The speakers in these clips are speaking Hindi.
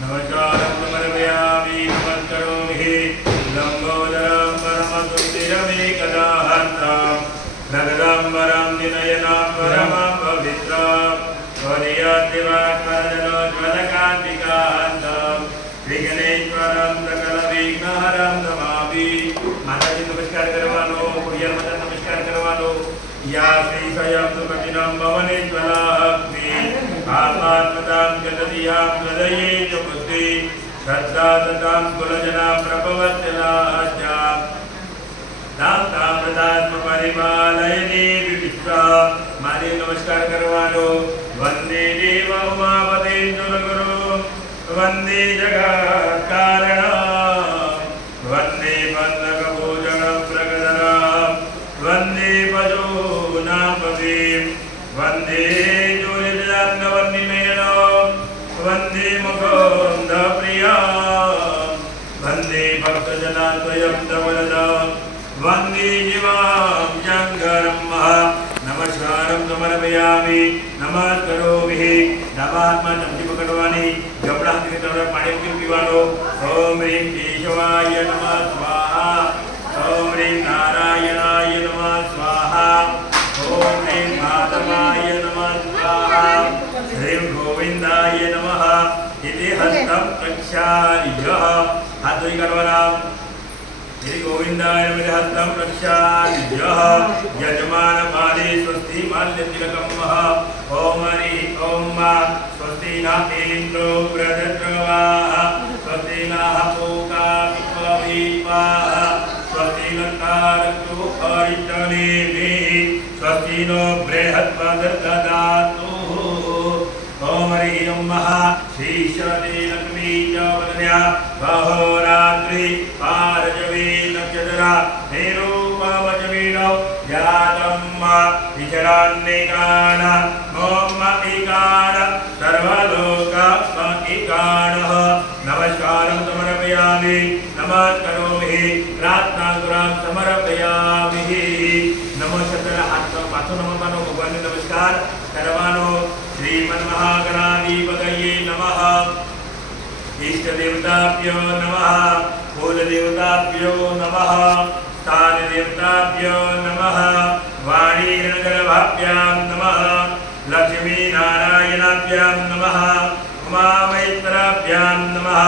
नमस्कारं समर्पयामि नमस्करोमि लंबोदरं परमसुन्दरमेकदाहन्तं नगदम्बरं निनयनं परमं पवित्रं स्वदीयदिवाकरजलोज्ज्वलकान्तिकान्तं विघ्नेश्वरं सकलविघ्नहरं नमामि। माताजी नमस्कार करवानो, कुरियर माता नमस्कार करवानो। या श्री स्वयं सुखदिनं भवनेश्वराग्नि आत्मात्मतां जगदियां हृदये च बुद्धि श्रद्धा ततां कुलजना प्रभवत्यलास्या तां तां प्रदात्म परिपालयने विविष्टा। मारे नमस्कार करवानो। वंदे देव उमापते गुरु वंदे जगत् कारण वंदे बंधक भोजन प्रगदन वंदे पजोनापवे वंदे जोरिदांगवन्निनयन वंदे मुकुन्द प्रिया वंदे भक्तजनाद्वयं तवरद वंदे जीवां शङ्करं नमस्कारं समर्पयामि नमस्करोमि। डाबात्मा चमची पकड़वानी जबड़ा हाथ के तरफ पानी पीवानो। ओम ह्रीं केशवाय नमः स्वाहा ओम ह्रीं नारायणाय नमः स्वाहा ओम ह्रीं माधवाय नमः स्वाहा ह्रीं गोविंदाय नमः। इति हस्तं प्रक्षाल्य हाथ धोई करवाना। श्री गोविंदाय नमः हस्तं प्रक्षाल्य यजमान माले स्वस्ति माल्यतिलकं ओम हरि ओम स्वस्ति न इन्द्रो बृहद्रवाः स्वस्ति नः पूषा विश्ववेदाः स्वस्ति नस्तारक्तो अरिष्टनेमिः स्वस्ति नो बृहस्पतिर्दधातु। ओम हरि ओम श्रीशते लक्ष्मी च वदन्या अहोरात्रि पारजवे नक्षत्रा निरूपमजवीणौ जातं विचरान्निकाण मोम इकाण सर्वलोकमइकाणः। नमस्कारं समर्पयामि नमस्करोमि प्रार्थनां समर्पयामि। नमो शतल हाथ पाछो नमવાનો ભગવાનને નમસ્કાર કરવાનો। श्रीमन्महागणाधिपतये नमः। इष्ट देवताभ्यो नमः कुल देवताभ्यो नमः स्थान देवताभ्यो नमः वाणीरणगर्भाभ्यां नमः लक्ष्मी नारायणाभ्यां नमः उमामहेश्वराभ्यां नमः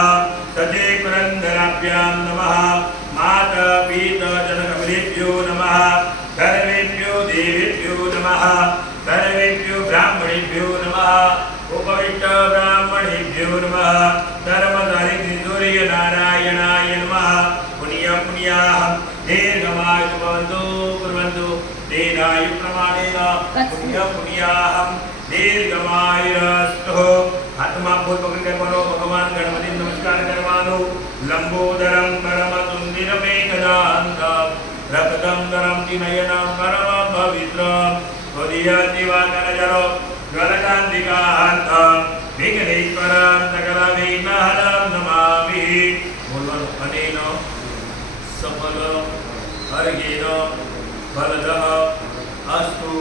सचे पुरन्दराभ्यां नमः माता पिता जनकमलेभ्यो नमः सर्वेभ्यो देवेभ्यो नमः सर्वेभ्यो ब्राह्मणेभ्यो नमः उपविष्ट ब्राह्मणेभ्यो नमः धर्मधारिणीसूर्य नारायणाय नमः। पुण्यं पुण्याः दीर्घमायुः भवन्तु कुर्वन्तु तेनायु प्रमाणेन पुण्यं पुण्याः दीर्घमायुरस्तु। हाथમાં ફૂલ પકડી કરવાનો ભગવાન ગણપતિ નમસ્કાર કરવાનો। લંબોદરં પરમસુંદરમેકદાન્તં રક્તંબરં નયनं પરમં પવિત્રં સ્વદીયદિવાકરજલો જ્વલકાન્તિકાન્तं વિઘ્નેશ્વરં सकलविघ्नहरं नमामि। बोलવાનું અનેન સફલ હર્યેન ફલદઃ અસ્તુ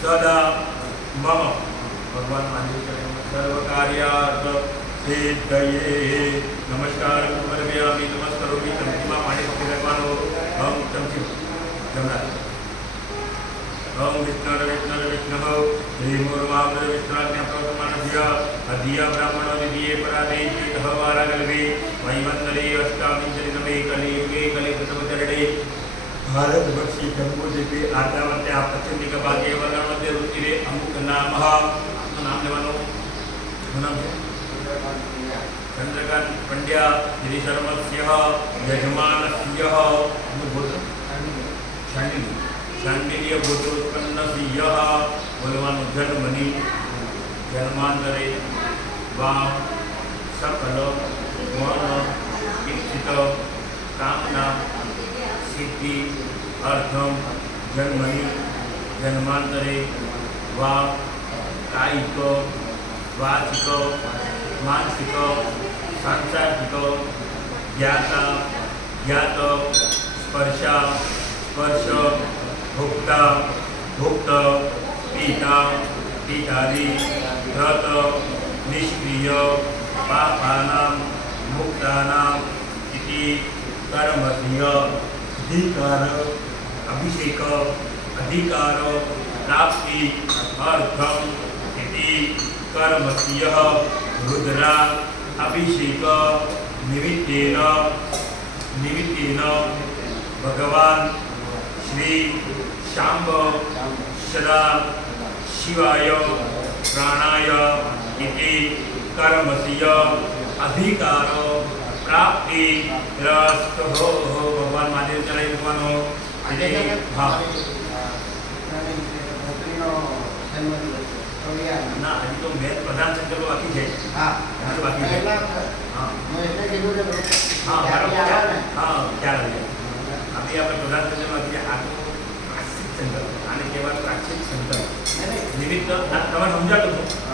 સદા મમ। ભગવાન માનવી સર્વ કાર્યાર્થ સિદ્ધયે। નમસ્કાર સમર્પયામિ નમસ્કરોમિ। ચમચીમાં પાણી પકડી રાખવાનો। ઓમ ચમચી જમણા ओम विष्णु विष्णुः श्रीमूर्मामृत विष्णाज्ञाप्रमाणस्य अधीय ब्राह्मणो विधिये परादे चेतहवारागल्भे वैवन्दरे अष्टाविंशतितमे कलियुगे कलियुगचरणे भारतवर्षे जम्बूद्वीपे आतावत्ते पश्चिम भागे वर्णमध्ये रुचिरे अमुक नामः नाम लेવાનો નામ છે ચંદ્રકાંત પંડ્યા गिरिशर्मस्य यजमानस्य शांडिल्य गोत्रोत्पन्नस्य बोलवानो जन्मनि जन्मांतरे वा सकल मन इच्छित कामना सिद्धि अर्थम जन्मनि जन्मांतरे वा कायिक वाचिक मानसिक सांसारिक ज्ञाता ज्ञात स्पर्शा स्पर्श भोक्ता भुक्त पीता पितादि व्रत निष्क्रिय पापानां मुक्तानां इति कर्मस्य अधिकार अभिषेक अधिकार प्राप्ति अर्थम इति कर्मस्य रुद्रा अभिषेक निमित्तेन भगवान श्री शांब सदा शिवाय प्राणाय इति कर्मस्य अधिकार प्राप्ति रस्त हो भगवान महादेव चढ़ाई भगवान हो ना अभी तो मैं प्रधान संकल्प बाकी है बाकी है क्या अभी આપણે પ્રધાન સંકલ્પ બાકી આ તો પ્રાચિત સંકલ્પ આને કહેવાય પ્રાચિત સંકલ્પ નિમિત્ત તમારે સમજાતું સમજો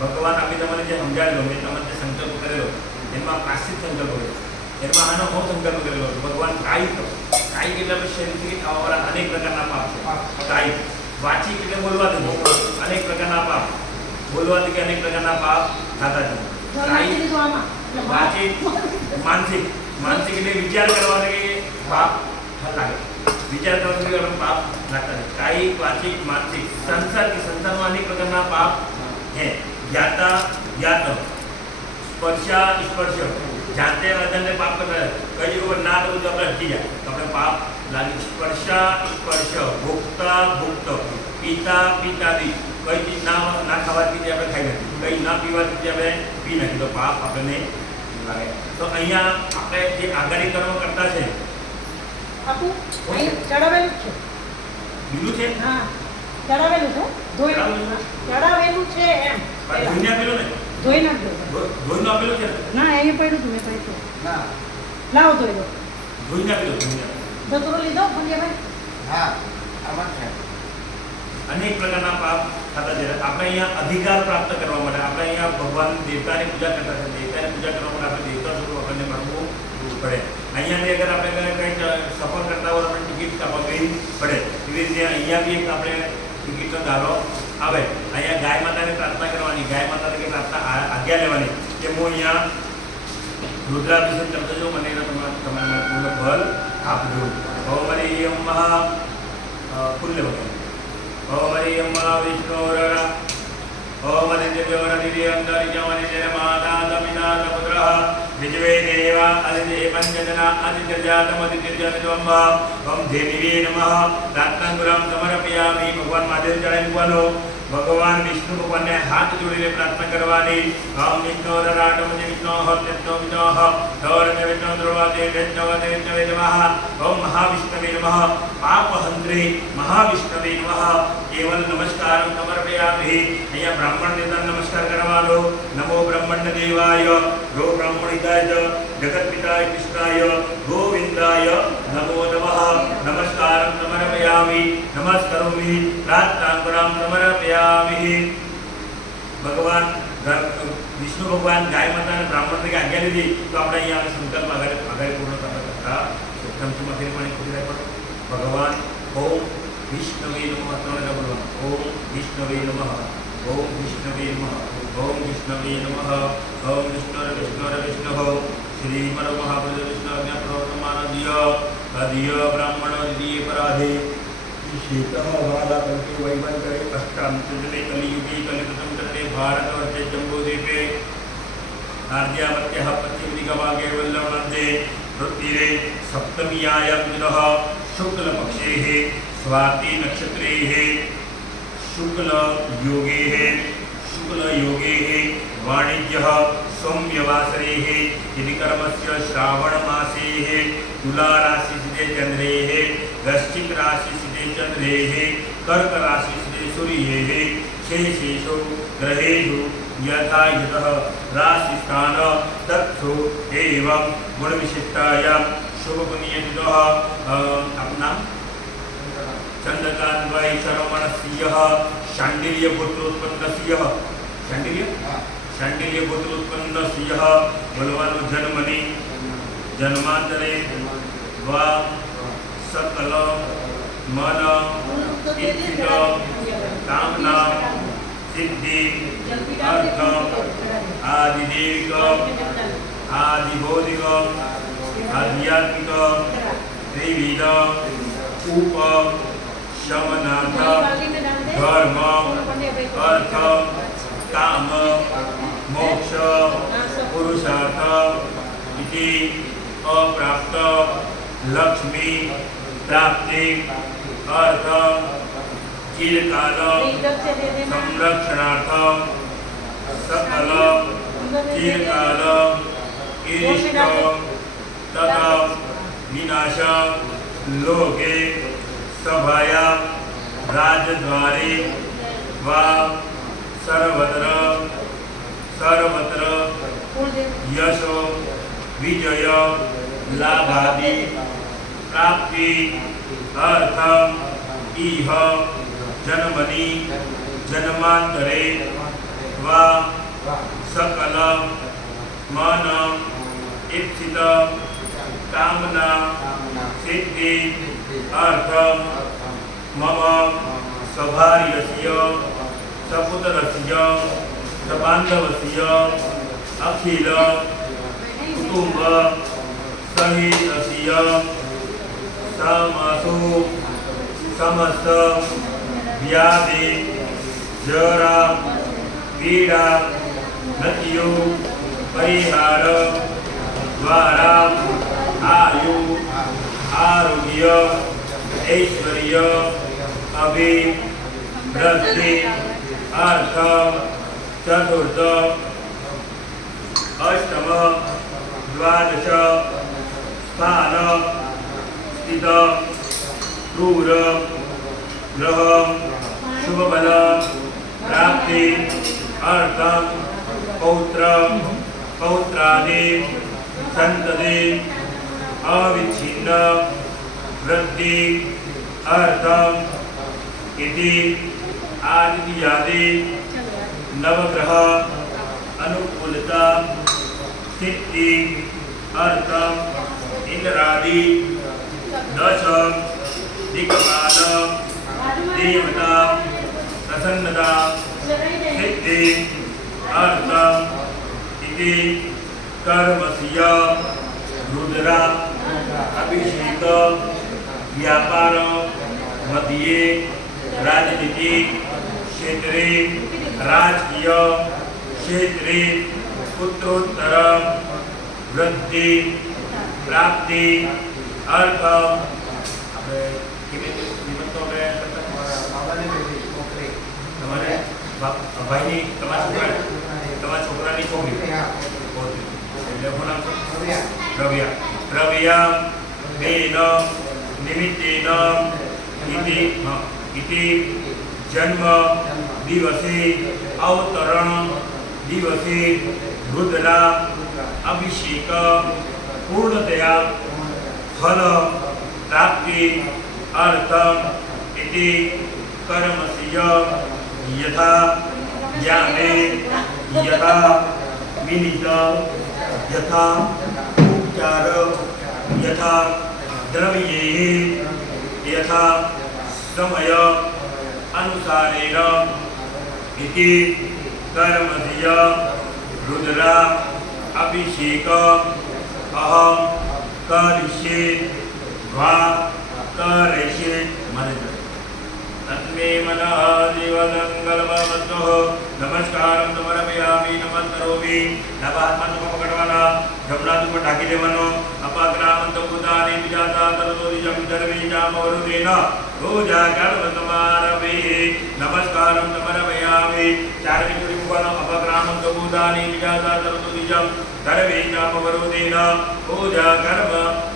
ભગવાન આપી તમારે જે સમજાવેલો મેં તમારે જે સંકલ્પ કરેલો એમાં પ્રાચિત સંકલ્પ કર્યો એમાં આનો હું સંકલ્પ કરેલો ભગવાન કાયિક એટલે આપણે શરીરથી ખાવાવાળા અનેક પ્રકારના પાપ છે કાયિક વાચિક એટલે બોલવાથી અનેક પ્રકારના પાપ બોલવાથી અનેક પ્રકારના પાપ થતા છે કાયિક વાચિક માનસિક એટલે વિચાર કરવાથી પાપ લાગે विचार करने के पाप लगता है कायिक वाचिक मानसिक संसार में अनेक प्रकार पाप है ज्ञाता ज्ञात स्पर्शा स्पर्श जानते अजानते पाप करता है कई जगह ना करूँ तो अपने हटी जाए तो अपने पाप लागे स्पर्शा स्पर्श भोक्ता भुक्त पीता पीतादी कई चीज ना खावा चीज अपने खाई नहीं कई ना पीवा चीज अपने पी नहीं तो पाप अपने लागे तो अँ अपने आगाड़ी कर्म करता है આપું અહીં ચડાવેલું છે બીજું છે હા ચડાવેલું છે ચડાવેલું છે એમ ધોઈને આપેલું ને ધોઈ નાખજો ધોઈને આપેલું છે ના અહીં પડ્યું હતું મેં પડ્યું ના લાવો ધોઈ દો ધોઈને આપેલું દતરો લીધો ભંગ્યાભાઈ હા આમાં છે અનેક પ્રકારના પાપ થતા છે આપણે અહીંયા અધિકાર પ્રાપ્ત કરવા માટે આપણે અહીંયા ભગવાન દેવતાની પૂજા કરતા છે દેવતાની પૂજા કરવા માટે આપણે દેવતા સ્વરૂપ આપણને માનવું પડે અહીંયાથી અગર આપણે કંઈક સફર કરતા હોય આપણે ટિકિટ કાપવી પડે એવી રીતે અહીંયા બી એક આપણે ટિકિટનો દારો આવે અહીંયા ગાય માતાને પ્રાર્થના કરવાની ગાય માતાને કે પ્રાર્થના આજ્ઞા લેવાની કે હું અહીંયા રુદ્રાભિષેક કરતો જો મને તમારે પૂર્ણ ફળ આપજો ઓમ હરિયમ મહા પુણ્ય વગેરે ओम हरियम विष्णुररा ओम माता तमिना पुत्र विजवे देवा अदिते पंचजना अदित्यजातमदित्यजनम ओम देवी नमः प्रार्थनागुरम समर्पयामि भगवान महादेव चढ़ाई मूकવાનો भगवान विष्णु भगवान ने हाथ जोड़ीने प्रार्थना करवानी ओम विष्णुरराटम विष्णु हत्यत्तो विष्णुः दौरते विष्णु द्रवाते वेष्णवते विष्णवे नमः ओम महाविष्णवे नमः पापहंत्रे महाविष्णवे नमः केवल नमस्कार समर्पयामि अय्या ब्राह्मण देवता नमस्कार करवानो नमो ब्रह्मण्य देवाय गो ब्राह्मणिताय जगत पिताय कृष्णाय गोविंदाय नमो नमः नमस्कार समर्पयामि नमस्करोमि प्रार्थनां समर्पयामि भगवान विष्णु भगवान गाय माता ने ब्राह्मण ने आज्ञा ली तो આપણે અહીંયા સંકલ્પ આગળ પૂર્ણ કરતા સંકલ્પમાં ફેરફાર કરી પડે ભગવાન ઓમ विष्णवे नमः ત્રણ બોલવાનું ઓમ વિષ્ણવે નમઃ ઓમ વિષ્ણવે નમઃ ઓમ વિષ્ણવે નમઃ ઓમ વિષ્ણુર श्रीमद महाबल विष्णु प्रवर्तमान दिय ब्राह्मण दिए पराधे शीतः वाला करके वैवन करे अष्टांतजले कलियुगे कलितम करते भारत वर्षे जम्बूद्वीपे आर्यावर्त्यः पश्चिमदिगभागे वल्लवनन्दे वृत्तिरे सप्तम्यायां दिनः शुक्लपक्षेः स्वाति नक्षत्रेः शुक्लयोगे वाणिज्यः सौम्यवासरेः यदि कर्मस्य श्रावणमासेः तुलाराशिस्थिते चन्द्रेः वृश्चिक राशिस्थिते चन्द्रेः कर्क राशिस्थिते सूर्येः शेषेषु ग्रहेषु यथा यतः राशिस्थान तत्सु एवं गुणविशिष्टायां शुभपुण्यतिथः अपना चंद्रकान्वय शरवणस्यः शाण्डिल्यपुत्रोत्पन्नस्यः शाण्डिल्यपुत्रोत्पन्नस्यः बलवान जन्मनि जन्मांतरे वा सकल मन इच्छित कामना सिद्धि अर्थम आदिदेविकम आदिबोधिकम आध्यात्मिकम त्रिविधम उप शमनार्थम धर्म अर्थ काम मोक्ष पुरुषार्थ इति अप्राप्त लक्ष्मी प्राप्ति अर्थ चिरकाल संरक्षणार्थम सकल चिरकाल इष्ट तथा विनाश लोके सभाया राजद्वारे वा सर्वत्र सर्वत्र यशो विजय लाभादि प्राप्ति अर्थम इह जन्मनि जन्मांतरे वा सकल मन इप्सित कामना सिद्धि अर्थम मम सभार्यस्य सपुत्रस्य सबान्धवस्य अखिल कुटुंब सहितस्य समसु समस्त व्याधि जरा पीड़ा मृत्यु परिहार द्वारा आयु आरोग्य ऐश्वर्य अभिवृद्धि अर्थ चतुर्थ अष्टम द्वादश स्थान स्थित क्रूर ग्रह शुभबल प्राप्ति अर्थम पौत्र पौत्रादि संतति अविच्छिन्न वृद्धि अर्थम इति आदित्यादि नवग्रह अनुकूलता सिद्धि अर्थम इंद्रादि दश दिक्पाल देवता प्रसन्नता सिद्धि अर्थम इति कर्मस्य रुद्रा अभिषेक व्यापार मध्ये राजनीति क्षेत्रे राजकीय क्षेत्रे उत्तरोत्तर वृद्धि प्राप्ति अर्थ भाई छोकरानी छोकरी रव्या रव्या तेन निमित्तेन इति जन्म दिवसे अवतरण दिवसे रुद्रा अभिषेक पूर्णतया फल प्राप्ति अर्थम इति कर्मस्य यथा ज्ञाने यथा विनित यथा उपचार यथा द्रव्ये यथा समय अनुसारेण इति कर्मस्य रुद्रा अभिषेक अहम करिष्ये वा करिष्ये तन्मे मनः जीवदङ्गलवस्तुः नमस्कारं समर्पयामि नमस्करोमि नवात्मन पकड़वाना जमना तुम ढाकी दे मनो अपाग्रामंत पुदानी विजाता तरदोरि जम दरवे जामवरुदेन पूजा कर्म समारभे नमस्कारं समर्पयामि चारमी तुरी मुखनो अपाग्रामंत पुदानी विजाता तरदोरि जम दरवे जामवरुदेन पूजा कर्म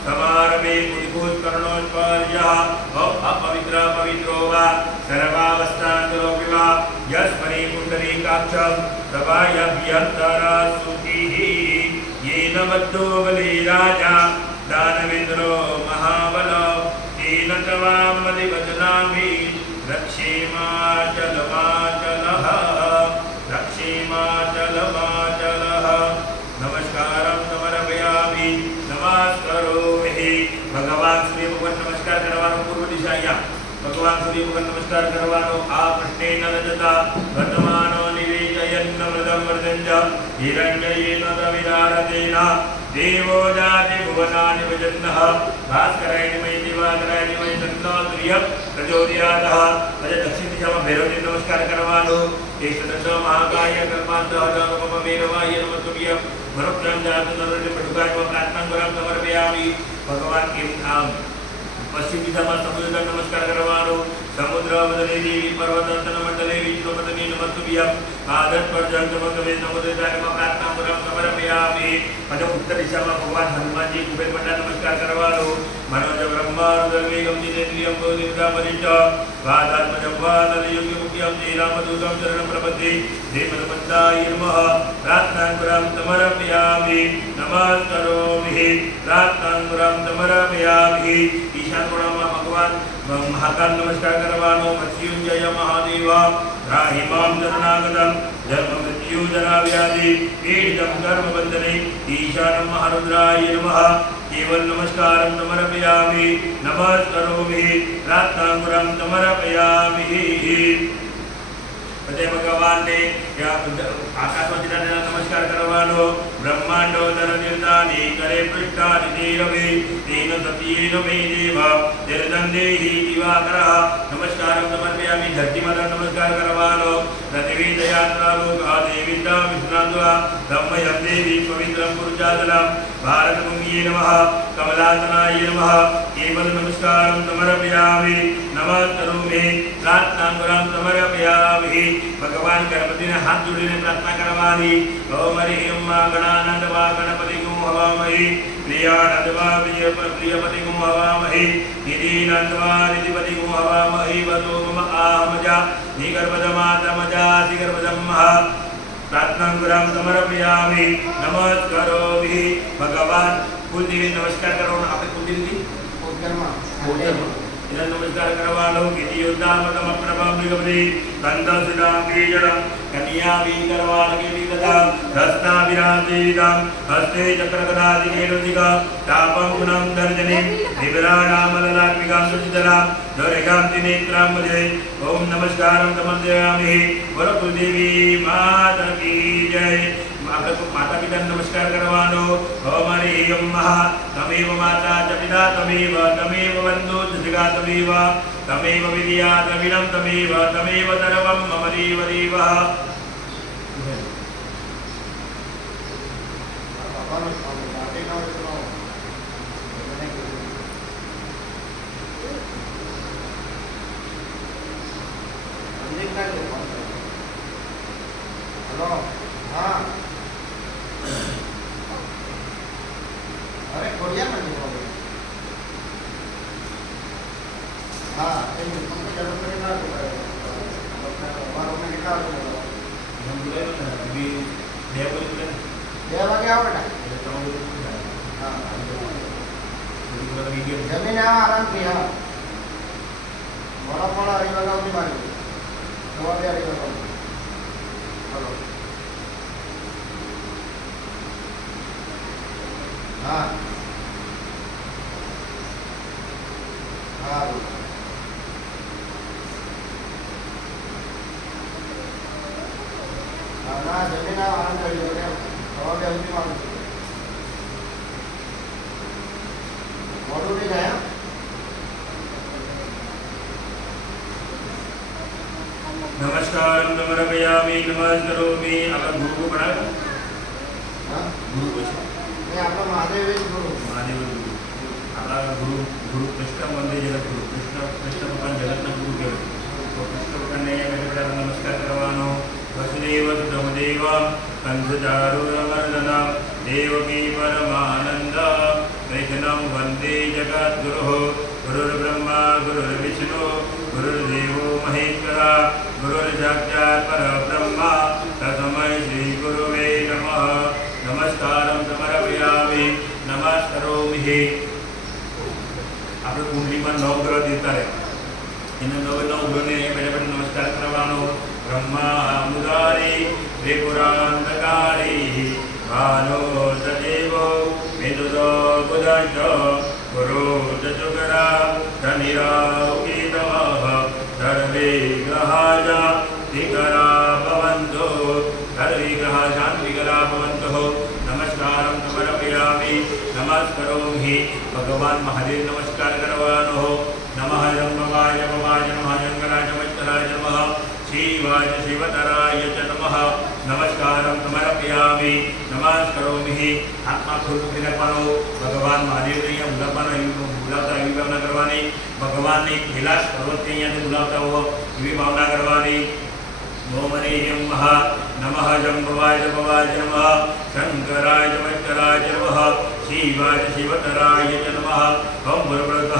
समारभे कुलिभूत कर्णोस्पर्यः अपवित्र पवित्रो वा सर्वावस्थान्तरो विवा यस्मरि पुण्डरीकाक्षं सभायभ्यन्तरा सुतिः येन बद्धो बली राजा दानवेन्द्रो महाबल तेन तवामदिवचनामि रक्षेमाचलमाचलः रक्षेमाचलमाचलः नमस्कारं समर्पयामि नमस्करोमि भगवान सूर्य भगवान नमस्कार करवानो पूर्व दिशाया भगवान सूर्य भगवान नमस्कार करवानो आ प्रश्ने न रजता वर्तमान हिरण्येन तविदारतेन देवो जाति भुवनानि विजन्नः भास्करायणमयि दिवाकरायणमयि तन्नोत्रियः प्रचोदयातः अजय दक्षिण दिशाમાં ભૈરવજી નમસ્કાર કરવાનો એક સદસ્ય મહાકાય કર્માંતઃ ધર્મપમેરવાય નમસ્તુભ્ય મનોપ્રમ જાત નરને પટુકાય પ્રાર્થના કરામ સમર્પયામિ ભગવાન કેમ આમ પશ્ચિમ દિશામાં સમુદ્ર નમસ્કાર કરવાનો સમુદ્ર વદને દેવી પર્વતન મંડલે વિષ્ણુપદને નમસ્તુભ્ય આદત પર્જન સમગ્ર સમુદ્ર જાતમાં પ્રાર્થના કરામ સમર્પયામિ અને ઉત્તર દિશામાં ભગવાન હનુમાનજી કુબેર મંડળ નમસ્કાર કરવાનો मनोज ब्रह्मा रुद्रवेगम जिनेन्द्रियं गोविंदा परिच वादात्मजं वानरयोग्य मुख्यं श्रीरामदूतं शरणं प्रपद्ये देवदमन्ताय नमः प्रार्थनां समर्पयामि नमस्करोमि प्रार्थनां समर्पयामि ईशान कोणाમાં ભગવાન મહાકાલ નમસ્કાર કરવાનો મૃત્યુંજય મહાદેવ રાહિમામ શરણાગતમ જન્મ મૃત્યુ જરા વ્યાધિ પીડિતમ કર્મબંધને ઈશાનમ મહારુદ્રાય નમઃ केवल नमस्कारं समर्पयामि नमस्करोमि प्रार्थनां समर्पयामि पते भगवान ने आकाशवाणी नमस्कार करवानो ब्रह्मांडो धरतीर्थानि करे पृष्ठानि देरवे तेन सत्येन मे देव जलदन्देहि दिवाकरः नमस्कारं समर्पयामि धरती माता नमस्कार करवानो पृथ्वी दयात्रा लोका देवीन्द्र विष्णुन्द्वा ब्रह्मयं देवी पवित्रं पुरुषादनं भारतभूमिये नमः कमलासनाय नमः केवल नमस्कारं समर्पयामि नमस्करोमि प्रार्थनां समर्पयामि भगवान गणपति ने हाथ जोड़ीने प्रार्थना करवानी ओम हरिं गणानंद वा गणपति को हवामहि प्रियानंद वा प्रियपति को हवामहि निधिनंद वा निधिपति को हवामहि वसो मम आहमजा निगर्भदमातमजा निगर्भदमः प्रार्थनां समर्पयामि नमस्करोमि भगवान कुलदेवी नमस्कार करो आपने कुलदेवी इधर नमस्कार करवालो किति योद्धामतम प्रभम विगमदे कंदसिदां बीजडं कन्या वीं करवाल के विगदा हस्ता विराजितं हस्ते चक्रगदादिकेलुदिका तापं गुणं दर्जने विभ्राणामललात्मिकां सुचितरां दौर्गां तिनेत्रां मुझे ओम नमस्कारं समर्पयामि वरकुलदेवी माता की जय આપણે માતા પિતાને નમસ્કાર કરવાનો ઓમ હરિં મહા તમેવ માતા ચ પિતા તમેવ તમેવ બંધુ ચ જગા તમેવ તમેવ વિદ્યા દ્રવિણં તમેવ તમેવ સર્વં મમ દેવ દેવઃ हेलो हाँ अरे कोरिया में नहीं हाँ एक हमको जरूरत नहीं ना अपना बाहर में निकाल दो हम बोले ना अभी देवा क्या बेटा हाँ जमीन है आराम किया बड़ा बड़ा अड़ी वाला उन्हीं मारी दवा भी अड़ी वाला हेलो हाँ हाँ ना जमीन आराम कर लो क्या दवा भी उन्हीं मारी मोड़ू नहीं गया नमस्कारं समर्पयामि नमस्करोमि आपका गुरु को पढ़ा हाँ गुरु को मैं आपका महादेव गुरु महादेव गुरु आपका गुरु गुरु कृष्ण वंदे जगत गुरु कृष्ण भगवान जगत गुरु के तो कृष्ण भगवान ने मेरे नमस्कार करवानो वसुदेव सुतमदेव कंसचारूरमर्दन देवकी परमानंद कृष्णं वंदे जगद्गुरुः गुरुर्ब्रह्मा गुरुर्विष्णु गुरुर्देवो महेश्वरा गुरुर्साक्षात् परब्रह्म तस्मै श्री गुरुवे नमः नमस्कारं समर्पयामि नमस्करोमि આપણે કુંડલીમાં નવ ગ્રહ દેતા રહ્યા એના નવ ગ્રહને બેઠા બેઠા નમસ્કાર કરવાનો બ્રહ્મા મુરારી ત્રિપુરાંતકારી ભાનો સદેવો મેદુદો બુધંચ ગુરુ ચતુગરા ધનિરાઉકિતઃ સર્વે ગ્રહાજ વિકરા ભવન્તો સર્વે ગ્રહ શાંતિકરા નમસ્કરોમિ ભગવાન મહાદેવ નમસ્કાર કરવાનો નમઃ જંબવાય ભવાય નમઃ જંગરાજ વૈતરાજ નમઃ શિવાય શિવતરાય ચ નમઃ નમસ્કારમ સમર્પયામિ નમસ્કરોમિ આત્મા ખુલ્લું રાખવાનો ભગવાન મહાદેવને અહીંયા બોલાવતા એવી ભાવના કરવાની ભગવાનની કૈલાશ પર્વતને અહીંયાથી બોલાવતા હો એવી ભાવના કરવાની ઓમ હરિયમ નમઃ જંબવાય ભવાય નમઃ શંકરાય વૈતરાય નમઃ શિવાય શિવતરાય ચ નમઃ ઓમ ગુરુબ્રતઃ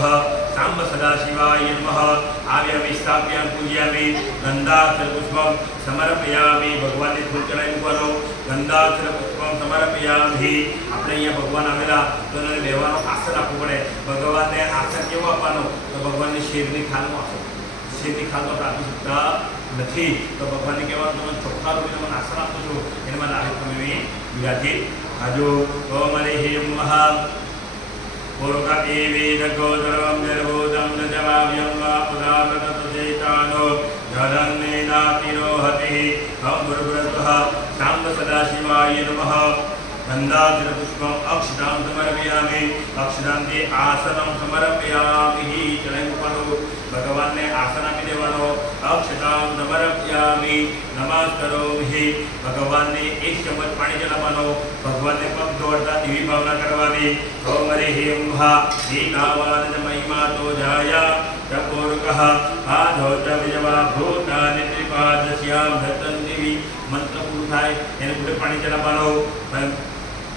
સાંબ સદાશિવાય નમઃ આવ્યામિ સ્થાપ્યામિ પૂજ્યામિ ગંધાક્ષર પુષ્પમ સમર્પયામિ ભગવાનને ફૂલ ચડાવી મૂકવાનો ગંધાક્ષર પુષ્પમ સમર્પયામિ આપણે અહીંયા ભગવાન આવેલા તો એને બેહવાનો આસન આપવું પડે ભગવાનને આસન કેવો આપવાનો તો ભગવાનની શેરની ખાલનું આસન શેરની ખાલ તો આપણે આપી શકતા નથી તો ભગવાનને કહેવાનું તમે ચોખ્ખા રૂપે મને આસન આપો છો એને મને આવી તમે વિરાજિત હાજો ઓમ હરિમ પૂર્વક એવેદ ગોધર્વમ નિર્બોધમ ન જવાવ્યમ વા ઉદાવૃત ચેતાનો ધરન્નેનાતિરો હતિ હમ ગુરુવ્રતઃ સાંબ સદાશિવાય નમઃ ગંધાક્ષર પુષ્પમ અક્ષતાં સમર્પયામિ અક્ષતાંતે આસનમ સમર્પયામિ ચડાઈ મૂકવાનો ભગવાનને આસન આપી દેવાનો અક્ષતાં સમર્પયામિ નમસ્કરોમિ ભગવાનને એક ચમચ પાણી ચડાવવાનો ભગવાનને પગ દોડતા એવી ભાવના કરવાની ઓમ હરિમ ગીતાવાન મહિમા તો જાયા ચપોર્કઃ આધો ચ વિજવા ભૂતાનિ ત્રિપાદસ્યામ ધતન દેવી મંત્ર પૂરું થાય એને પૂરે પાણી ચડાવવાનો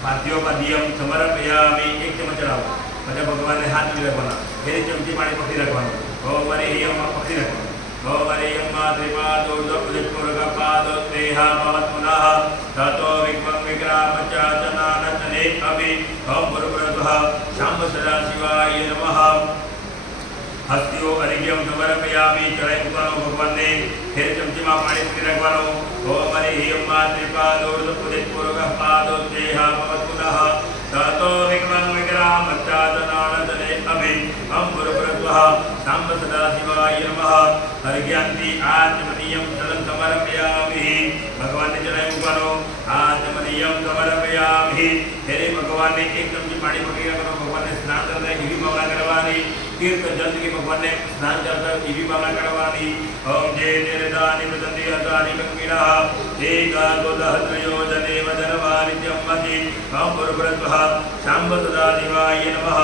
પાદ્યોપાદ્યમ સમર્પયામિ એક ચમચ ચડાવો પછી ભગવાનને હાથ જોડી રાખવાના ફરી ચમચી પાણી પકડી રાખવાનું ઓમ હરિમ પકડી રાખવાનું ઓમ હરિમ ત્રિપાદો દુર્ગા પાદો તેહા ભવત પુનઃ તતો વિક્રમ વિક્રામ ચાચનાનતને અભિ ઓમ ગુરુવ્રતઃ શાંબ સદાશિવાય નમઃ હસ્તિઓ અરિગ્યમ સમર્પયામિ ચડાઈ મૂકવાનો ભગવાનને ફેર ચમચીમાં પાણી પકડી રાખવાનો ઓમ હરિમ ત્રિપાદો પૂર્વક પાદો તેહા ભવત પુનઃ તતો વિક્રમ વિક્રામ ચાચનાનતને અભિ ઓમ ગુરુવ્રતઃ શાંબ સદાશિવાય નમઃ અર્ઘ્યાંતિ આચમનીયમ જલમ સમર્પયામિ ભગવાનને ચડાઈ મૂકવાનો આચમનીયમ સમર્પયામિ ફેરે ભગવાનને એક ચમચી પાણી પકડી રાખવાનો ભગવાનને સ્નાન કરતા એવી ભાવના કરવાની તીર્થ જલથી ભગવાનને સ્નાન કરતા એવી ભાવના કરવાની ઓમ જે નિરદાનિ પ્રદંતિ અદાનિ કંકિણઃ એકા ગોદહત્રયો જનેવ ધનવાનિત્યમ મતિ ઓમ ગુરુવ્રતઃ શાંબ સદાશિવાય નમઃ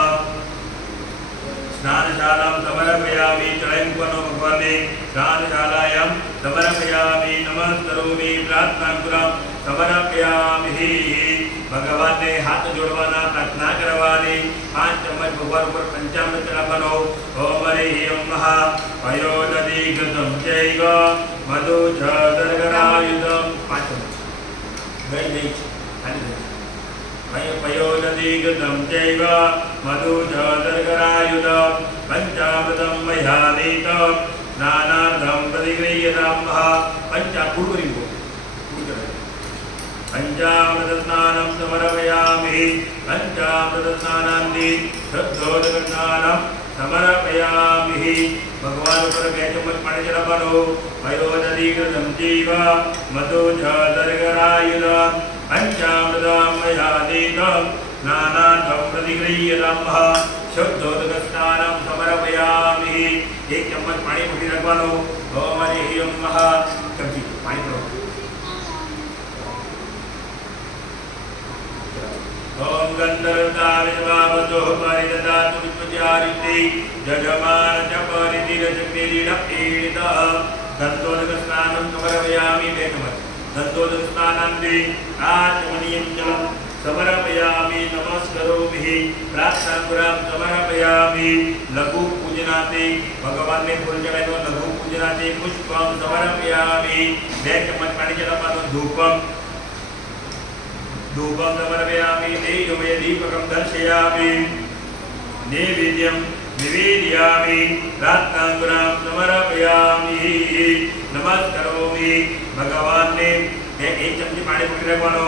સ્નાનશાલામ સમર્પયામિ ચડાઈ મૂકવાનો ભગવાનને સ્નાનશાલાયામ સમર્પયામિ નમસ્કરોમિ પ્રાર્થના કુરામ સમર્પયામિ ભગવાનને હાથ જોડવાના પ્રાર્થના કરવાની 5 ચમચ ભગવાન ઉપર પંચામૃત ચડાવવાનો ઓમ હરિમ પયોદધિ ઘૃતમ ચૈવ મધુ ચ દર્ગરાયુધમ 5 ચમચ ગઈ નહીં ખાલી પયોદધિ ઘૃતમ ચૈવ મધુ ચ દર્ગરાયુધમ પંચામૃતમ મહ્યાનીત સ્નાનાર્થમ પ્રતિગૃહ્યતામ પંચાપૂર્વરીવો પંચામૃત સ્નાનમ સમર્પયામિ પંચામૃત સ્નાનાંતિ શુદ્ધોદક સ્નાનમ સમર્પયામિ ભગવાન ઉપર 2 ચમચ પાણી ચડાવવાનો પયોદધિ ઘૃતમ ચૈવ મધુ ચ દર્ગરાયુધમ પંચામૃતમ મહ્યાનીત સ્નાનાર્થમ પ્રતિગૃહ્યતામ શુદ્ધોદક સ્નાનમ સમર્પયામિ 1 ચમચ પાણી મૂકી રાખવાનું ઓમ હરિમ ચમચી પાણી પીવો ઓમ ગંધર્વતા વિદ્વાવતો પરિદદાતુ વિદ્યારિતિ જજમાન ચ પરિતિરજમેરીણ પીડિત ગંધોદક સ્નાનમ સમર્પયામિ 2 ચમચ ગંધોદક સ્નાનાંતિ આચમનીયમ જલમ સમર્પયામિ નમસ્કરોમિ પ્રાર્થના કુરામ સમર્પયામિ લઘુ પૂજનાતે ભગવાનને ફૂલ ચડાવવાનો લઘુ પૂજનાતે પુષ્પમ સમર્પયામિ 2 ચમચ પાણી ચડાવવાનું ધૂપમ સમર્પયામિ તેજોમય દીપકમ દર્શયામિ નૈવેદ્યમ નિવેદયામિ પ્રાર્થના કુરામ સમર્પયામિ નમસ્કરોમિ ભગવાનને 1 ચમચી પાણી પકડી રાખવાનો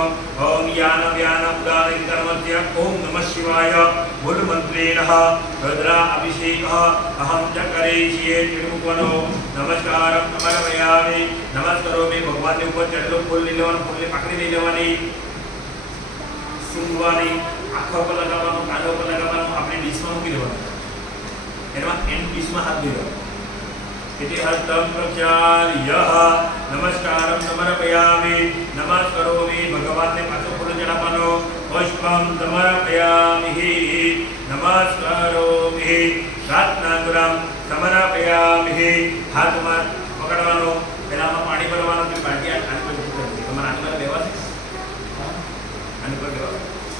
ઓમ યાનમ યાનમ ઉદાન કર્મસ્ય ઓમ નમઃ શિવાય મૂળ મંત્રેણ રુદ્રા અભિષેકઃ અહમ ચ કરિષ્યે ચિડમુકવાનો નમસ્કારમ સમર્પયામિ નમસ્કરોમિ ભગવાનને ઉપર ચડેલો ફૂલ લઈ લેવાનું ફૂલને પકડી લઈ લેવાની સૂંઘવાની આખા ઉપર લગાવવાનું, કાંદા ઉપર લગાવવાનું, આપણે ડીશમાં મૂકી દેવાનું. એમાં ડીશમાં હાથ ધોઈ લેવાનો. इति हस्तं प्रक्षाल्य नमस्कारं समर्पयामि. नमस्करोमि भगवानने पाछो फूल चढ़ावવાનો. पुष्पं समर्पयामि. नमस्करोमि. रत्नांगुरं समर्पयामि. हाथમાં પકડવાનો. પહેલામાં પાણી ભરવાનું કે બાકી આની પર તમારે આની પર બેવાશે. આની પર બેવા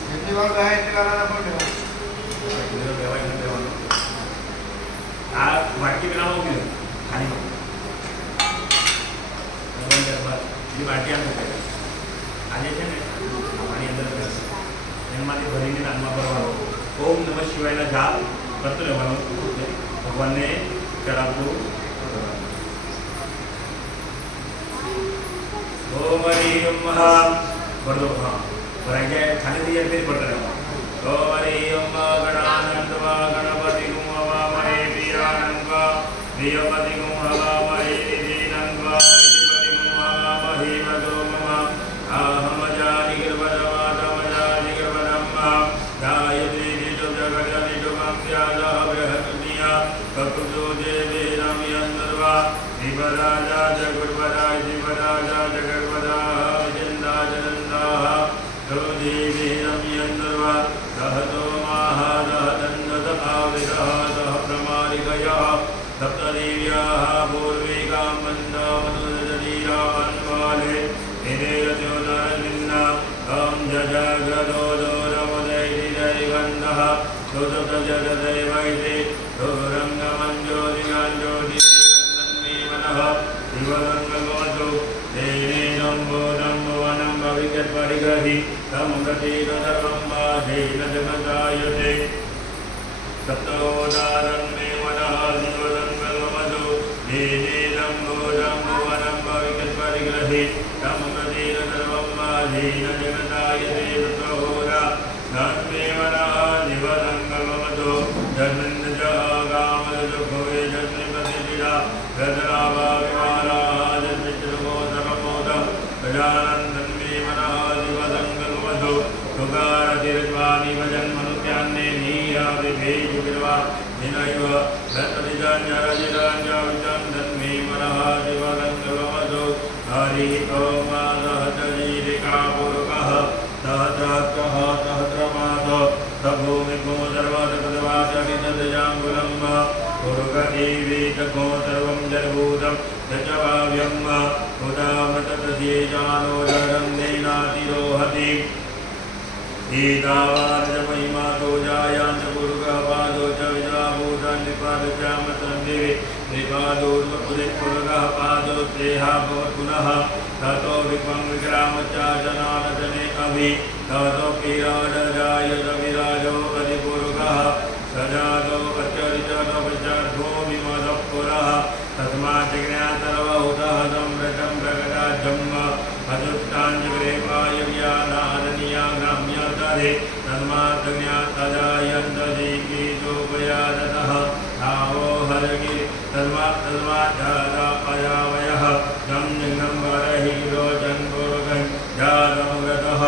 જેટલી વાર ગાય એટલી વાર આના પર બેવા. બેવાનું. આ વાટકી પેલામાં મૂકી દો. ખાલી એ બાટી આમ મૂકે. આજે છે ને પાણી અંદર એમાંથી ભરીને નાનમાં ભરવાનો. ઓમ નમઃ શિવાયના જાપ કરતો રહેવાનો. ભગવાનને ચડાવતું ઓમ હરિ ઓમ ભરદો. હા ભરાઈ જાય ખાલી થઈ જાય ફેર ભરતા રહેવાનું. ઓમ હરિ ઓમ ગણાનંદવા ગણપતિ ગુમવા મહે પિયાનંદવા देवपति गुहवामहे निधिनंद्वा निधिपति गुहवामहे मधो मम आहम जानि गिरवदमातम जानि गिरवदम्मा गायत्री निजो जगजनि जुमस्यादः बृहत्निया ककुजो देवे रम्यन्दर्वा दिवराजा जगुर्वदा दिवराजा जगर्वदा विजन्दा जनन्दाः तो देवी रम्यन्दर्वा सहतो महादहदन्दत आविरः सह प्रमालिकयः सप्तदेव्याः पूर्विकां मन्दमनुजनीरान्वाले निदेरचोदरनिन्ना तं जजगदोदोरमुदैरिदैवन्दः सुतजदैवैते गौरङ्गमञ्जोतिगाञ्जोतिगन्धन्मे मनः शिवगङ्गमतो तेनेनं बोधं भुवनं भविकत्परिग्रहि तं गतिरधर्मं बाधेन जगदायते सप्तोदारन्मे मनः शिवगङ्गमतो तेनेनं बोधं भुवनं भविकत्परिग्रहि तं गतिरधर्मं बाधेन जगदायते ततोदा धन्मे मनः शिवगङ्गमतो जन्मजगामजभुवे जन्मपतिपिता रतनाभाविमाराः जन्मित्रमोदकमोदः गजानन्दन्मे मनः शिवगङ्गमतो तुकारतिर्ज्वानि भजन्मनुत्यान्ने नीयाविभेजुगिर्वा निनैव दत्तनिजान्यरजिराञ्जाविचन्दन्मे मनः शिवगङ्गमतो हरिः ॐ सहचरीरिकापुरुकः सहस्रः सहस्रमास सभूमिको सर्वतपदवाचमितजाङ्गुलं पुरुक एवेतको सर्वं जर्भूतं दशभाव्यं उदामतप्रसेजानोदरं नैनातिरोहति एतावार्जमहिमातो जायाञ्च पुरुकः पादो च विद्वाभूतान् निपादचामतं दिवि निपादोर्वपुरिपुरुकः पादो स्नेहा भवत्पुनः ततो विक्वं विक्रामचाचनानचने अभि ततो पीराडजायत विराजो अधिपुरुकः सजातो अचरितो पश्चाद्भो विमदः पुरः तस्मात् ज्ञातरवहुतः सम्रतं प्रकटाजम् अदुष्टाञ्जग्रेपाय व्यानादनीया ग्राम्यतरे तस्मात् ज्ञातजायन्त जीकीतोपयादतः आवो हरगिरि तस्मात् जातापयावयः तं जङ्गम्बरहि रोचन् पुरुकं जातमुगतः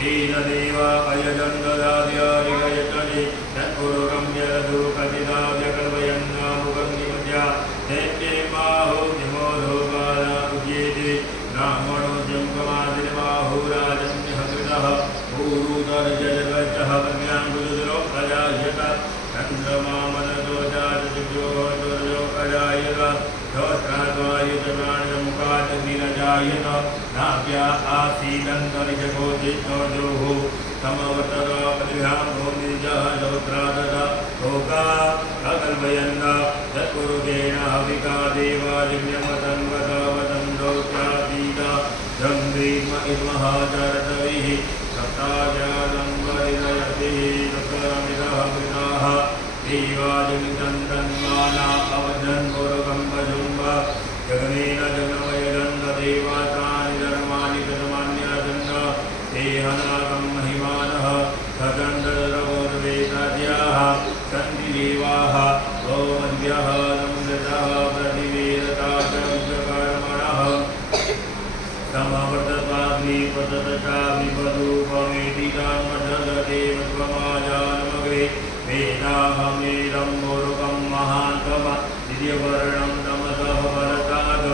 वेददेवा अयजन्ददाद्यारिगयतनि तत्पुरुकं जलधूकतिदाव्यकल्पयन्नामुगङ्गिमज्या दैत्ये बाहो निमोधोपादा उज्येते ब्राह्मणो जङ्गमादिर्बाहुराजन्यहकृतः ऊरुतर्जगच्चः प्रज्ञाङ्गुरुद्रो अजायत चन्द्रमामनतो जातजुजो अजायत सहस्राद्वायुजप्राणमुखादग्निरजायत नाभ्या आसीदन्तरिजगोजितोजोः समवतरापतिभ्यां भूमिजः जौत्राददा लोका अकल्पयन्त तत्पुरुषेण हविका देवादिव्यमतन्वतावतं दौत्रातीता जम्भीम इद्मः चरतविः सप्ताजातं परिदयतिः तत्रमिदः कृताः देवादिमितन्तन्माना अवधन् पुरुकं भजुम्ब जगनेन जगमयजन्त देवातानि धर्माणि धर्मान्याजन्त देहनागं महिमानः सदन्तरवोर्वेदाद्याः सन्ति देवाः ओमद्यः नमृतः प्रतिवेदता च विश्वकर्मणः समवर्तत्वाग्निपततचा विपदूपमेतितान्मधः वीर्यवर्णं तमसः परतात्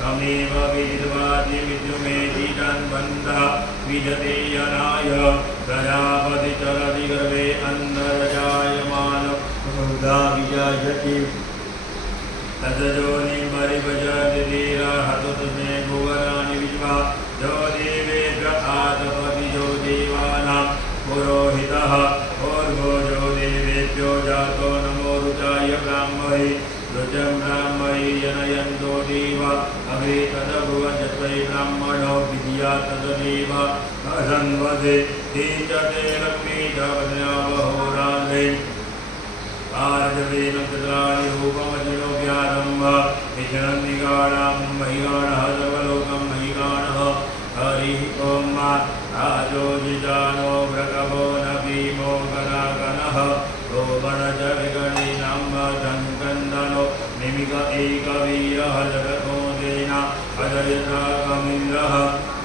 तमेव विदित्वाति विद्युमेतितं बन्धः विदते यनाय प्रजापति चरति गर्भे अन्तर्जायमानो बहुधा विजायति तदजोनिं परिभजति धीरा हतुतमे भुवनानि विश्वा जो देवेभ्य आतपति जो देवानां पुरोहितः ऊर्ध्वो जो देवेभ्यो जातो नमो रुचाय ब्राह्मणे रुचं ब्राह्मणे जनयन्तो देव अग्रे तदभुवजत्वै ब्राह्मणो विद्या तददेव असन्वदे ते च ते लक्ष्मी च वदनावहोराले आर्जवेन तद्राणि रूपमजिनो व्यारम्भ विचरन् निगाणां महिगाणः सर्वलोकं महिगाणः हरिः ॐ आजोजिजानो व्रकभो न भीमो गणागणः रोगणज विगणीनां धन्कन्दनो निमिक एकवीरः जगतो देना अजयताकमिन्द्रः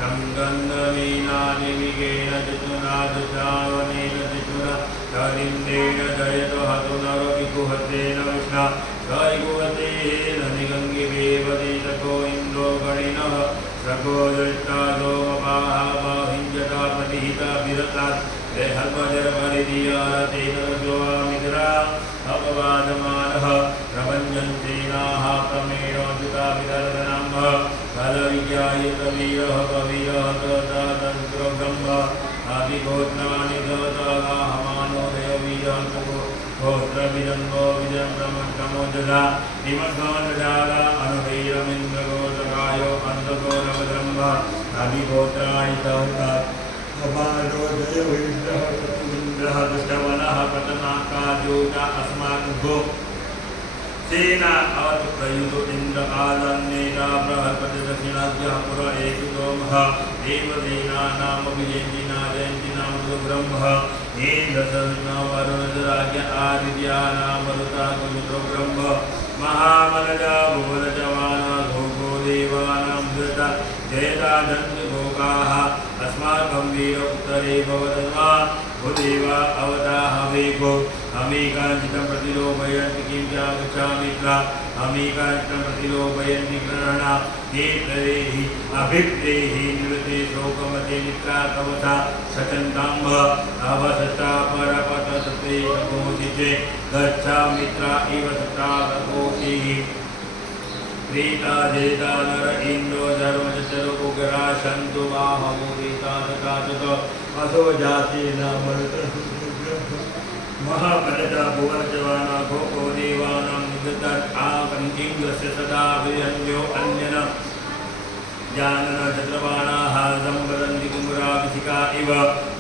धन्कन्दमीना निमिकेन चतुना दुचावनेन चतुना तदिन्देन जयतो हतो नरो विकुहतेन विष्णा गायिकुहतेन निगङ्गिवेवति तको इन्द्रो गणिनः सको दृष्टा सोमपाहाहिञ्जता प्रतिहिता विरतात् ते हर्मजरपरिधियारतेन रजोमित्रा अपवादमानः प्रपञ्चन्तेनाः क्रमेणोऽजुता विदर्दनाम्भ फलविज्ञायतवीरः कवीरः तदा तन्त्रब्रह्म आदिगोत्राणि गताहमानो देवीरन्तको गोत्रविदङ्गो विजम्ब्रह्मकमोजदा निमग्नोजदाला अनुभैरमिन्द्रगोत्रकायो अन्तको नवद्रह्म आदिगोत्राणि तदा अमानो देवीरः इन्द्रः दुष्टवनः पतनाकाद्योता अस्माकं सेना अवत प्रयुतो इंद्र आदन्नेता प्रहर्पति दक्षिणाभ्यः पुर एकुतोमः देवसेना नाम विजयन्तिना जयन्तिना ब्रह्म इंद्र सविष्णु वरुणराज्ञ आदित्या नाम रुता कुमितो ब्रह्म महामलजा भुवनजवाना घोघो देवानां धृता जयता दन्तगोकाः अस्माकं वीर उत्तरे भवदन्वा भूदेवा अवताहवेको अमीकाञ्चितं प्रतिलोभयन्ति किं च गच्छामित्रा अमीकाञ्चितं प्रतिलोभयन्ति ग्रहणा नेत्रेहि अभिप्रेहि निवृत्ते शोकमते मित्रा कवथा सचन्ताम्ब अवसता परपतसते तपोदिचे गच्छामित्रा इव सता तपोषिः प्रीता जेता नर इंद्रो धर्मचरो उग्रा शंतु बाहुरीता तथा ततो असो जाति नामृत महापरजा भुवनजवाना भोगो देवानां निगतत् आकन्तिङ्गस्य सदा विरञ्जो अन्यन जानन चक्रवाणाः संवदन्ति कुमुराभिषिका इव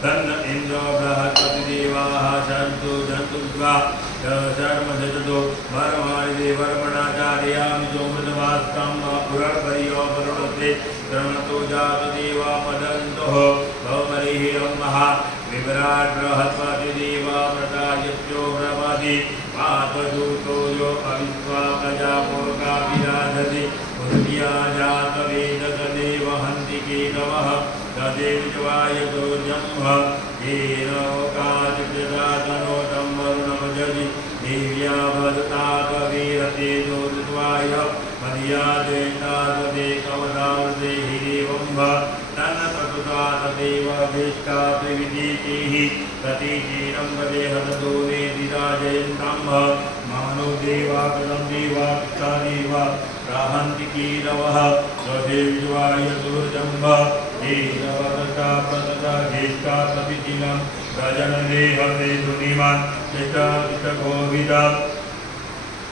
तन्न इन्द्रो बृहस्पतिदेवाः शन्तु जन्तुद्वा शर्मजतो वरमाणि वर्मणाचार्यामि सोमृतवास्तं पुरर्पर्यो वरुणते क्रमतो जातदेवा पदन्तः भवमरिहिरं महा विभ्राट् बृहस्पतिदेवा व्रतायत्यो ब्रह्मति पातदूतो यो अविद्वा प्रजापूर्का विराजति उद्या जातवेदकदेव हन्ति केतवः तदेविजवायतो जम्भ येन काचिदातनोतं वरुणमजति देव्या वदताकवीरतेजो ऋत्वाय मर्यादेतातदे कवदावृते हिरेवम्भ तन्नततुता तदेव भेष्टा त्रिविदितिः प्रतीचीनं वदे हतदोने दिराजयन्तम्भ मानो देवा कृतं देवा पिता देवा राहन्ति कीरवः स्वदेव्यवाय दुर्जम्भ देववदता प्रतता ज्येष्ठा प्रतिचिनं गजनदेहते दुनिमान् चित्तकोविदम्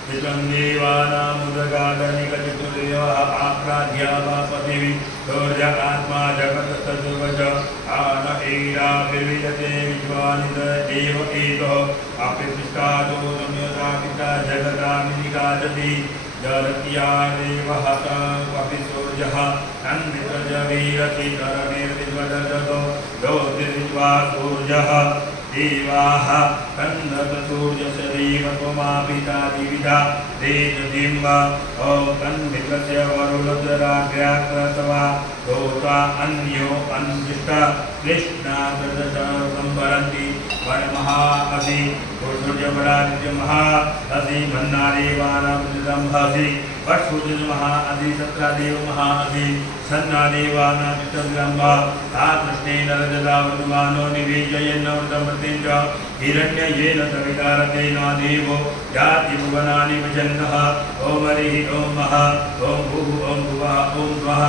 चितं देवानामुदगादनिकचतुर्देवः आप्राध्या वा पृथिवी सौर्य आत्मा जगतस्तदुर्वच आन एराभिर्विदते विश्वानि देव एतो अप्रतिष्ठातो सम्यता पिता जगतामिनिकादति जलत्या देवः तपि सूर्यः तन्वितजवीरति तरनिर्विद्वदतो ज्योतिर्विश्वा सूर्यः देवाः कन्दसूर्यशरीमत्वमा पिता दिविधा तेजदिम्ब ॐ कन्विकस्य वरुणजराग्र्याक्रसवा दोता अन्यो अन्विष्ट कृष्णा संवरन्ति वनमहा असि पुरुषजमराज्यमहा असि मन्नादेवानामृतम्भसि वत्सूर्यमहा असि सत्रादेवमहा असि सन्नादेवानामृतम्भ ताकृष्णेन रजदावनुमानो निवेशयन्नवृतमृतिं च हिरण्ययेन सवितारतेन देवो याति भुवनानि विजन्नः ॐ हरिः ॐ मः ॐ भुः ॐ भुवः ॐ स्वः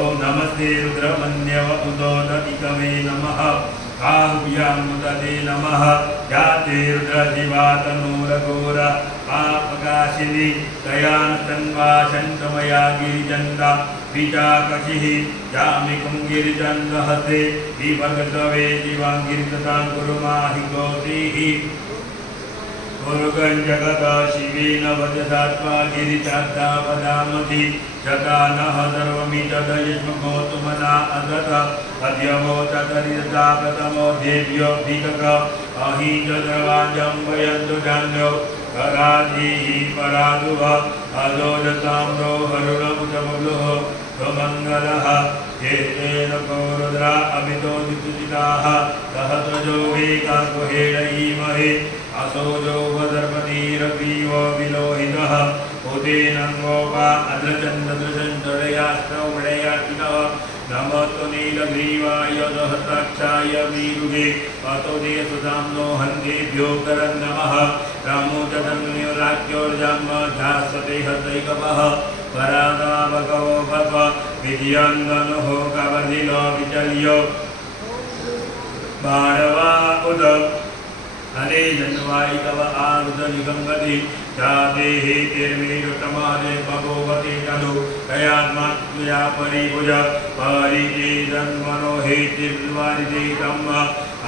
ॐ नमस्ते रुद्रमन्यव उदोदतिकवे नमः आहुभ्यां मुदते नमः याते रुद्रजीवातनूरघोर पापकाशिनी दयानस्तन्वाशन्तमया गिरिजन्दा बीजाकशिः यामिकं गिरिजन्दहस्ते विभगतवे जीवाङ्गिरिततां कुरु माहि गोतीः मुरुगं जगत शिवेन वजसात्मा गिरिचात्ता वदामति जगानः सर्वमितदयस्मगोतुमना अदत अद्यवो ततरिता प्रथमो देव्यो भितक अहिंजद्रवाजं वयन्तु जान्यो कराधीः परादुः अदोदताम्रो हरुणमुदबुलुः स्वमङ्गलः चेतेन कौरुद्रा अमितो दितुजिताः सहस्रजो वेकाकुहेडयीमहे असोजो वदर्पतिरपीवो विलोहितः उदेनङ्गोपा अद्रचन्द्रदृशञ्चरयाष्टौमणयाचितः नमस्तु नीलग्रीवाय सहस्राक्षाय वीरुगे अतो देसुताम्नो हन्तेभ्यो करन् नमः रामो चतङ्ग्योराज्योर्जाम्बधास्वते हस्तैकपः परादा भगवो भव विजयन्दनुः कवर्धिलो विचल्यो बाणवा उद हरे जन्वायि तव आरुद निगमगति जाते हे तिर्मीरुतमादे भगवती तनु कयात्मत्वया परिभुज परिचेदन्मनो हे तिर्वारिते तम्म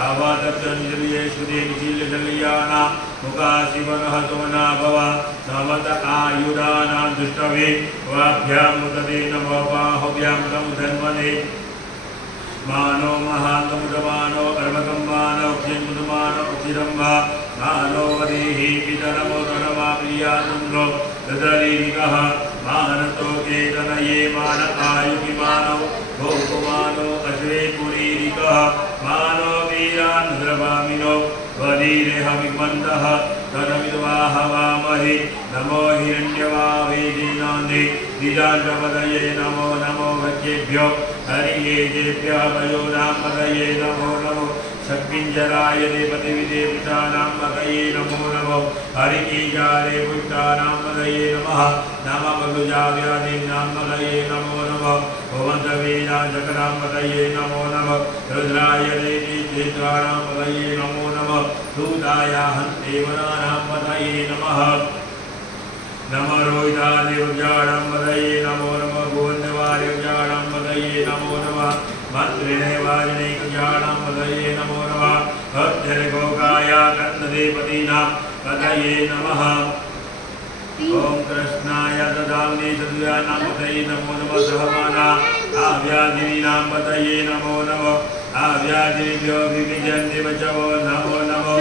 आवादप्तञ्जलियेषु देशीलजल्याना मुखाशिवनः सुमना भव नमत आयुधानां दुष्टवे वाभ्यां मुदते नमो बाहुभ्यां तं धन्वने मानो महान्तमुदमानो अर्वकम्बानो क्षिन्मुदमानो क्षिरम्बा मानो वदेहि पितरमो तरमा प्रियानुन्द्रो ददरीरिकः मानतो केतनये मान आयुकिमानो भोगुमानो अश्वे पुरीरिकः मानो वीरानुद्रवामिनो वदीरेहमिमन्तः तदमिद्वाहवामहे नमो हिरण्यवावेदिनान्दे निजान्द्रपदये नमो नमो गच्छेभ्यो हरियेजेभ्यः वयोनां पदये नमो नमो शक्तिञ्जराय देवदेविदेवतानां पदये नमो नमो हरिकीजारे पुष्टानां पदये नमः नमः बलुजाव्यादीनां पदये नमो नमः भवन्तवीराजकरां पदये नमो नमः रुद्राय देवीचेत्राणां पदये नमो नमः दूताय हन्तेवराणां पदये नमः नमो रोहितादिव्याणां पदये नमो नमः गोविन्दवादिव्याणां पदये नमो नमः मन्त्रिणेवाजिनैकज्ञानां पदये नमो नमः भक्तिर्गोकाय कन्ददेवतीनां पदये नमः ॐ कृष्णाय ददामि सद्यानां पदये नमो नमः सहमाना आव्याधिनीनां पदये नमो नमः आव्याधिभ्यो विविजन्ति वचवो नमो नमो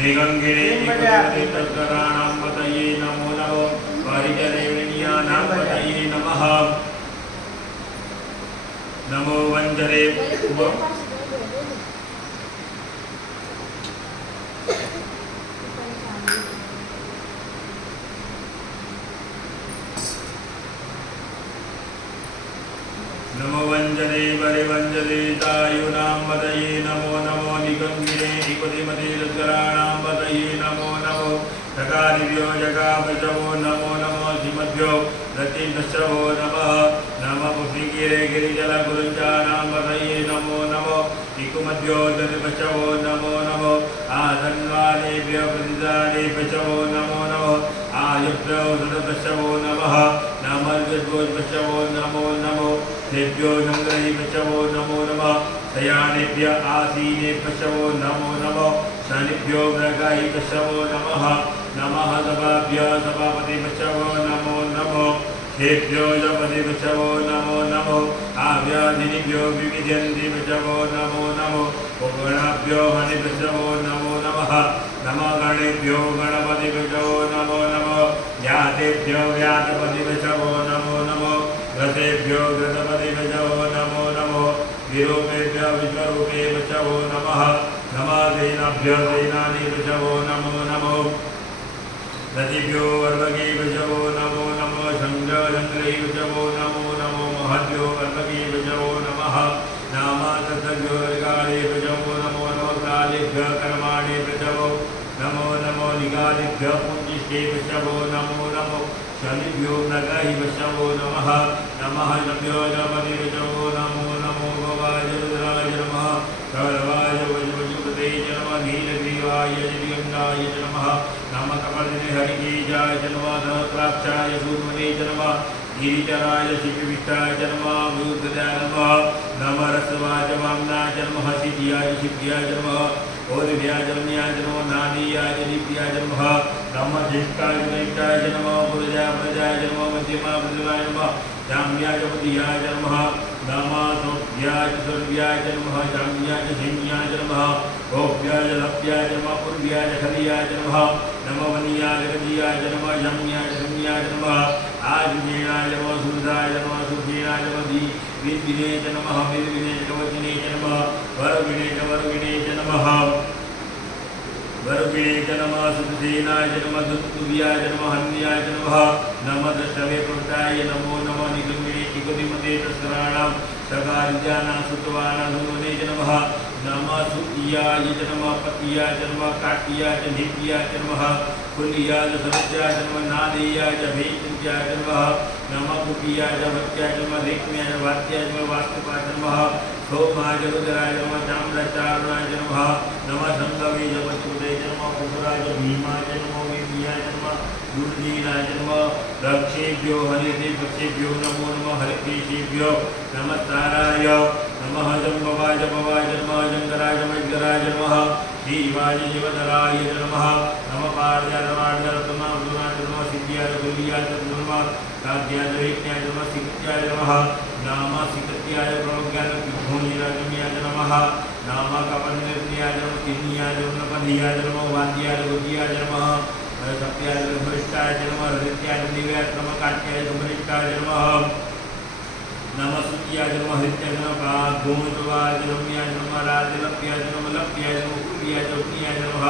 निगङ्गिरे निकुतिपति तत्कराणां पदये नमो नमो परिचरेणीयानां पदये नमः नमो वञ्जरे नमो वञ्जने परिवञ्जने तायुनां पदये नमो नमो निगङ्गिरे निकुतिमते तत्कराणां पदये नमो नमो तकारिभ्यो जगापचवो नमो नमो धीमभ्यो रतिभ्यश्चवो नमः नमः पुष्टिगिरे गिरिजलगुरुञ्चानां पदये नमो नमो निकुमभ्यो जतिभ्यश्चवो नमो नमो आसन्वानेभ्यो प्रतिदानेभ्यश्चवो नमो नमो आयुभ्यो सदभ्यश्चवो नमः नमर्गद्भ्यश्चवो नमो नमो तेभ्यो नङ्ग्रहीभ्यश्चवो नमो नमः शयानेभ्य आसीनेभ्यश्चवो नमो नमो शनिभ्यो मृगायिभ्यश्चवो नमः नमः सभाभ्यो सभापतिभ्यश्चवो नमो नमो तेभ्यो जपतिभ्यश्चवो नमो नमो आव्याधिनिभ्यो विविध्यन्तिभ्यश्चवो नमो नमो उपगणाभ्यो हनिभ्यश्चवो नमो नमः नमो गणेभ्यो गणपतिभ्यो नमो नमो व्यातेभ्यो व्यातपतिभ्यो नमो नमो रथेभ्यो घृतपतिभ्यो नमो नमो विरूपेभ्यो विश्वरूपेभ्यो नमः नमः दीनाभ्यो दीनानिभ्यो नमो नमो रतिभ्यो वर्वगेभ्यो नमो नमो शङ्करशङ्करेभ्यो नमो नमो महद्भ्यो वर्वगेभ्यो नमः नामातभ्यो ऋगालेभ्यो नमो नमो कालेभ्यो कर्माणेभ्यो नमो नमो निगालेभ्यो पुञ्जिष्टेभ्यो नमो नमो शनिभ्यो नगहिभ्यो नमः नमः शभ्यो जपतिभ्यो नमो नमो भवाय रुद्राय नमः सर्वाय वज्रवज्रपते नमः नीलग्रीवाय जयगन्धाय नमः नमः कमलिने हरिकेशाय नमः सहस्राक्षाय सूर्मणे नमः गिरिचराय शिवविष्टाय नमः भूतदाय नमः नमः रसवाय वामनाय नमः सिद्धियाय सिद्धियाय नमः ओदिव्याय जन्याय नमः नादीयाय दीप्याय नमः नमः ज्येष्ठाय ज्येष्ठाय नमः पुरजाय पुरजाय नमः मध्यमाय मध्यमाय नमः जाम्याय बुद्धियाय नमः नमः सौभ्याय सर्व्याय नमः जाम्याय सिंह्याय नमः गोप्याय लप्याय नमः पूर्व्याय खलियाय नमः नमः वनियाय गदियाय नमः जाम्याय सिंह्याय नमः आदिन्याय नमः सुरदाय नमः सुधीराय नमः विद्विने च नमः विद्विने च कवचिने च नमः वरविने च नमः वरुणे च नमः सुदसेनाय च नमः दुत्तुव्याय च नमः हन्याय च नमः नमः दशवे प्रवृत्ताय नमो नमः निगमिने निगमिमते तस्कराणां सकार्यानां सुतवानां सुमने च नमः नमः सुतियाय च नमः पतियाय च नमः काट्याय च नित्याय च नमः कुल्याय च सरस्याय च नमः नादेयाय च भेत्याय च नमः नमः कुपियाय च भक्त्याय च नमः रेक्म्याय च वात्याय च नमः वास्तुपाय च नमः सोमाय च रुद्राय च नमः चाम्रचारुणाय च नमः नमः संगवे च पशुपते च नमः पुत्राय च भीमाय च नमो वीर्याय च नमः दुर्जीनाय च नमः रक्षेभ्यो हरितेभ्यो नमो नमः हरिकेशेभ्यो नमस्काराय नमः जम्बवाय च भवाय च नमः जङ्गराय च मज्गराय च नमः जीवाय जीवधराय च नमः नमः पार्याय नमः रत्नाय च नमः सिद्ध्याय च तुल्याय च नमः राज्याय च वेक्याय च नमः सिक्त्याय च नमः नामः सिक्त्याय प्रज्ञाय च विभूनिराय च नमः नामः कपन्निर्याय च नमः किन्याय च नमः पदियाय च नमः वाद्याय च गुज्याय च नमः सत्याय च भ्रष्टाय च नमः हृत्याय च दिव्याय च नमः काट्याय च भ्रष्टाय च नमः नमः सुत्याय च नमः हृत्याय च नमः धूमवाय च रम्याय च नमः राजलप्याय च नमः लप्याय च नमः कुल्याय च उक्याय च नमः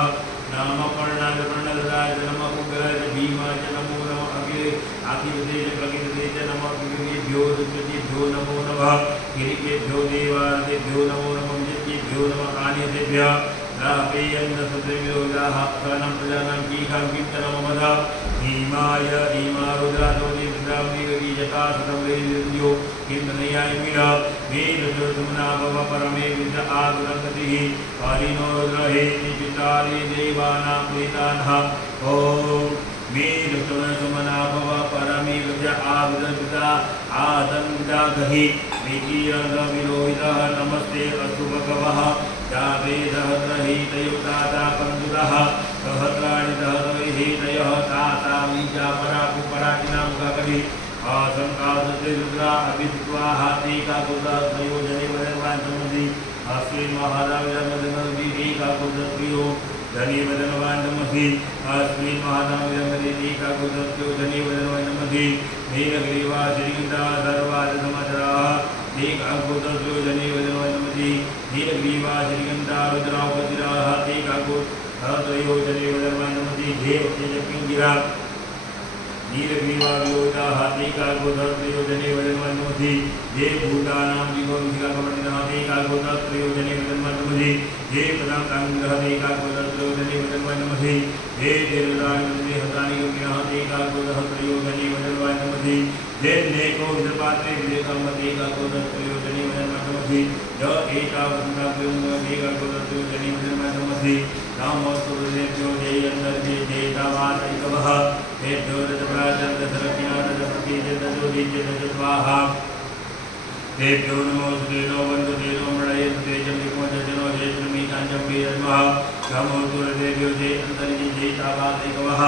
नामः पर्णाय च पर्णदराय च नमः उग्राय च भीमाय च नमो नमः अखिलते च प्रकृते च नमः गिरिभ्यो रुद्रेभ्यो नमो नमः गिरिकेभ्यो देवादिभ्यो नमो नमः जितेभ्यो नमः कान्यतेभ्यः रापेयन्दसुद्रेभ्यो याः प्रजानां कीखां कीर्तनममदा भीमाय भीमा रुद्रादोनि रुद्रावनिगीजता सतमलेन्द्यो कीर्तनयाय मीरा वीरजोतमना भव परमे विद्य आगुरगतिः पारिणो रुद्रहे निचितारे देवानां प्रीतानः ॐ वीरजोतमना भव परमे विद्य आगुरगतिः आदन्दागहि विकीर्णविलोहितः नमस्ते अस्तु भगवः जावेदहद्रहेतयुक्तादा पन्दुरः सहस्राणि सहस्रैहेतयः ताता बीजापराकुपराकिनां गगनि आसङ्कासते रुद्रा अभिद्वाहा ते काकुदत्रयोजने वदनवाञ्चमसि अस्मिन् महादाविरमदनमसि ते काकुदत्रयो धने वदनवाञ्चमसि अस्मिन् महादाविरमदे ते काकुदत्रयो धने वदनवाञ्चमसि नीलग्रीवा श्रीगन्धा सर्वादसमचराः ते काकुदत्रयो धने वदनवाञ्चमसि नीलग्रीवा श्रीगन्धा रुद्रावतिराः ते काकुदत्रयो धने वदनवाञ्चमसि देवतेजपिङ्गिरा नीलग्रीवा वियोगाः ते काकुदत्रयो धने वदनवाञ्चमसि ये भूतानां विभोगिकाकमण्डिनः ते काकुदत्रयो धने वदनवाञ्चमसि ये पदाङ्काङ्गः ते काकुदत्रयो धने वदनवाञ्चमसि ये देवतानि हतानि गम्यः ते काकुदत्रयो धने वदनवाञ्चमसि ये नेको विदपात्रे विदेकं ते काकुदत्रयो धने वदनवाञ्चमसि य एतावन्ताभ्यो ते काकुदत्रयो धने वदनवाञ्चमसि नमो सूर्येभ्यो जयन्दर्भे जयतावातैकवः तेभ्यो रजप्रतिजन्दज्योतिजन्दज्वाहा तेभ्यो नमो सुदेनो वन्दुदेनो मृडयन्तुतेजं विमोचनो जयश्रमी काञ्चम्बीरन्मः नमो सूर्यदेभ्यो जयन्तर्भे जयतावातैकवः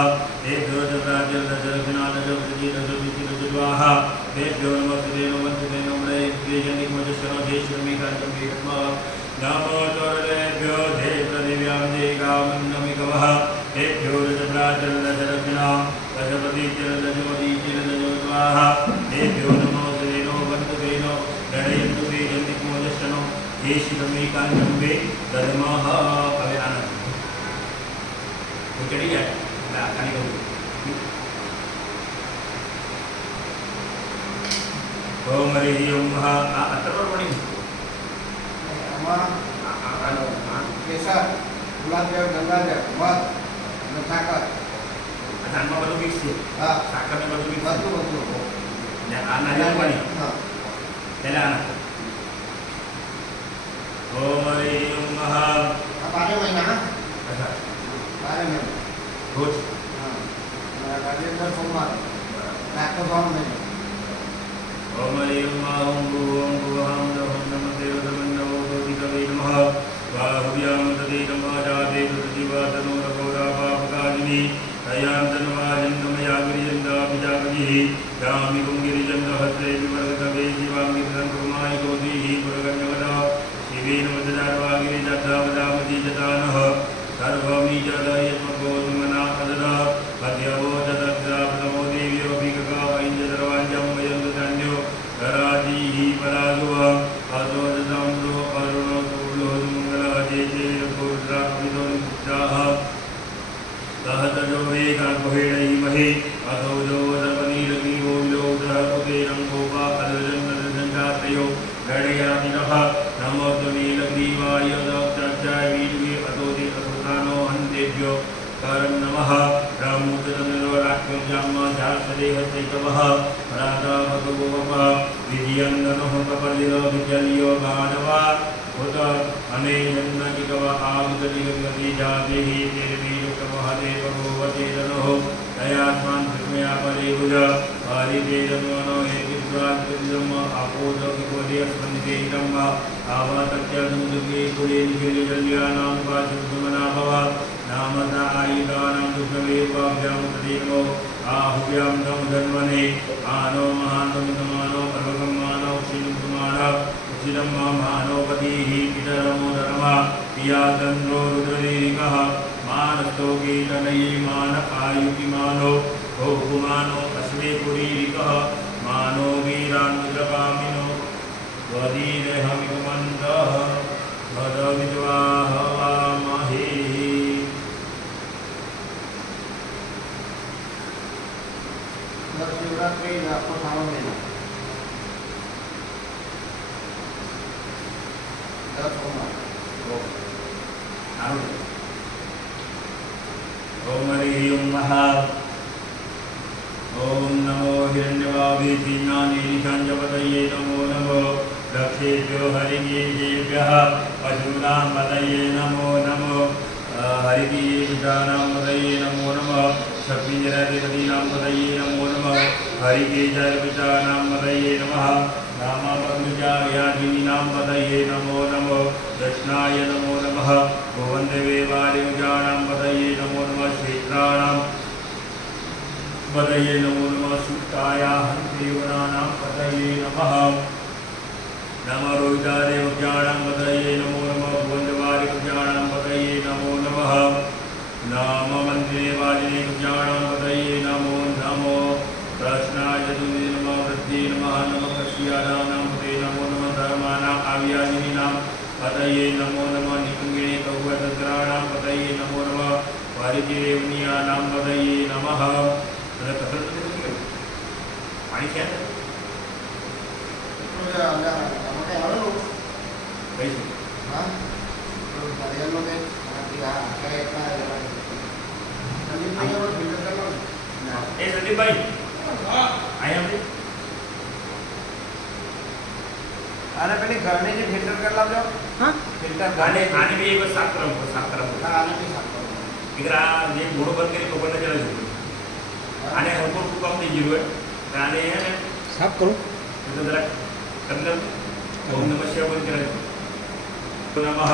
तेभ्यो रजप्रतिजन्दज्योतिजन्दज्वाहा तेभ्यो नमो सुदेनो वन्दुदेनो मृडयन्तुतेजं विमोचनो जयश्रमी काञ्चम्बीरन्मः नमो सूर्यदेभ्यो जयप्रति देव्यां देगामन्नमिकवः तेभ्यो रजप्राचलदशरक्षिणां रजपतिचलदजोदीचलदजोद्वाः तेभ्यो नमो सदेनो बन्धुवेनो गणयन्तु वे जन्तिकुमोदशनो ये शिवमेकान्तं वे दधमः હવે આનંદ હું ચડી જાય એટલે આખાની કહું ઓમ હરિ ઓમ અત્તર પડી આમાં કેસર ગુલાબજળ ગંગાજળ મધ અને સાકર આમાં બધું મિક્સ છે હા સાકર ને બધું મિક્સ બધું ને આ નારિયેળ પાણી હા પહેલા આનંદ ઓમ હરિ ઓમ આ 12 મહિના અચ્છા 12 મહિના રોજ હા અને રાજેન્દ્ર સોમવાર નાખતો ભાવ નહીં ओम ऐं ओम भूवं भुवं नमः नमस्ते वदमन्नमो भूतिकवे नमः बाहुव्यां तदे नमः जाते तुतिवातनो रघोरापापकारिणी अयान्तनवाजन्तमयागिरिजन्दाभिजागजिः यामि कुङ्गिरिजन्दहस्ते विवर्गकवे शिवाङ्गितङ्कुमायि गोधीः पुरगण्यवदा शिवेन वदजार्वागिरिजद्धावदामती जतानः सर्वमीजलयत्मगोधुमनापददा पद्यवो जदग्राप्रथमो देव्योऽभिगगावैन्यदर्वाञ्जं वयन्तु धन्यो कराजीः पराजुव अदोजदम्रो करुणो तुलोमङ्गलाजेते रुद्राभितो निपुत्राः सहतजो वेगाकोहेणैमहे अथोजो दर्पनीरग्निवो विलोकः कुबेरं गोपा अदजन्नदजन्धात्रयो गणयातिनः नमोऽग्निलग्रीवाय दक्षाय वीर्ये अतोदे असुतानो हन्तेभ्यो करं नमः रामोदरनिरोराख्यो जाम्माजासदेहतैकवः राधाभगवः विधियन्दनः कपलिलो विजल्यो गानवा उत अनेयन्नकिकव आमुदलिगति जातिः तेर्वीरुकवः देवगोवतेरनोः दयात्मान् कृष्मया परेभुज हरितेरनो हेकिद्वाद्विदम् अपोदकिकोदयस्पन्दितेरम् आवतत्यनुदुगे कुले निखिलजल्यानां वाचुसुमनाभव नामता आयुधानां दुष्णवेवाभ्यां तदेवो आहुव्यां तं धन्वने आनो महान्तमितमानो पर्वकं मानो क्षीणुकुमारः उचितं मानोपतिः पितरमोदरमा पियातन्द्रो रुद्रलीरिकः मानस्तो कीर्तनये मान आयुतिमानो बहुमानो अस्मे पुरीरिकः मानो वीरान्मुद्रकामिनो वदीरहमिकमन्तः वदविद्वाहवामहे શિવરાત્રિ આખો શ્રાવણ મહિનો 10 સોમવાર ओम हरि ओम ओम नमो हिरण्यवाभीतिज्ञानीनिषाञ्जपतये नमो नमो दक्षेभ्यो हरिकेशेभ्यः पशूनां पतये नमो नमो हरिकेशानां पतये नमो नमः शक्तिजनधिपतीनां पतये नमो नमः हरिकेशर्पितानां पतये नमः नामपद्मचार्यादीनां पतये नमो नमो दक्षिणाय नमो नमः भुवन्देवेवादिमुजानां पतये नमो नमः क्षेत्राणां पतये नमो नमः सुष्टायाहन्त्रियुगणानां पतये नमः नमो रोहितादेवज्ञानां पतये नमो नमः भुवन्देवादिमुजानां पतये नमो नमः नाममन्त्रिवादिमुजानां पतये नमो नमो कृष्णाय तुमे नमः वृद्धे नमः नमः कश्यादानां पतये नमो नमः धर्माणाम् आव्याजिनीनां पतये नमो नमः निकुङ्गिने कौवतग्राणां पतये नमो नमः वारिदेवनीयानां पतये नमः पाणी क्या હા હરિયાણો કે આખા એટલા ए संदीप भाई आए हमने આને પેલી ઘરની જે ફિલ્ટર કરી લાવજો હા ફિલ્ટર आने आने भी एक बार साफ करो હા આને બી સાફ કરો इधर ये घोड़ो बंद करके पकड़ न चला जाए आने हमको कम नहीं जीरो है आने है ना સાફ કરો तो जरा कंदर ओम नमः शिवाय बोल कर नमः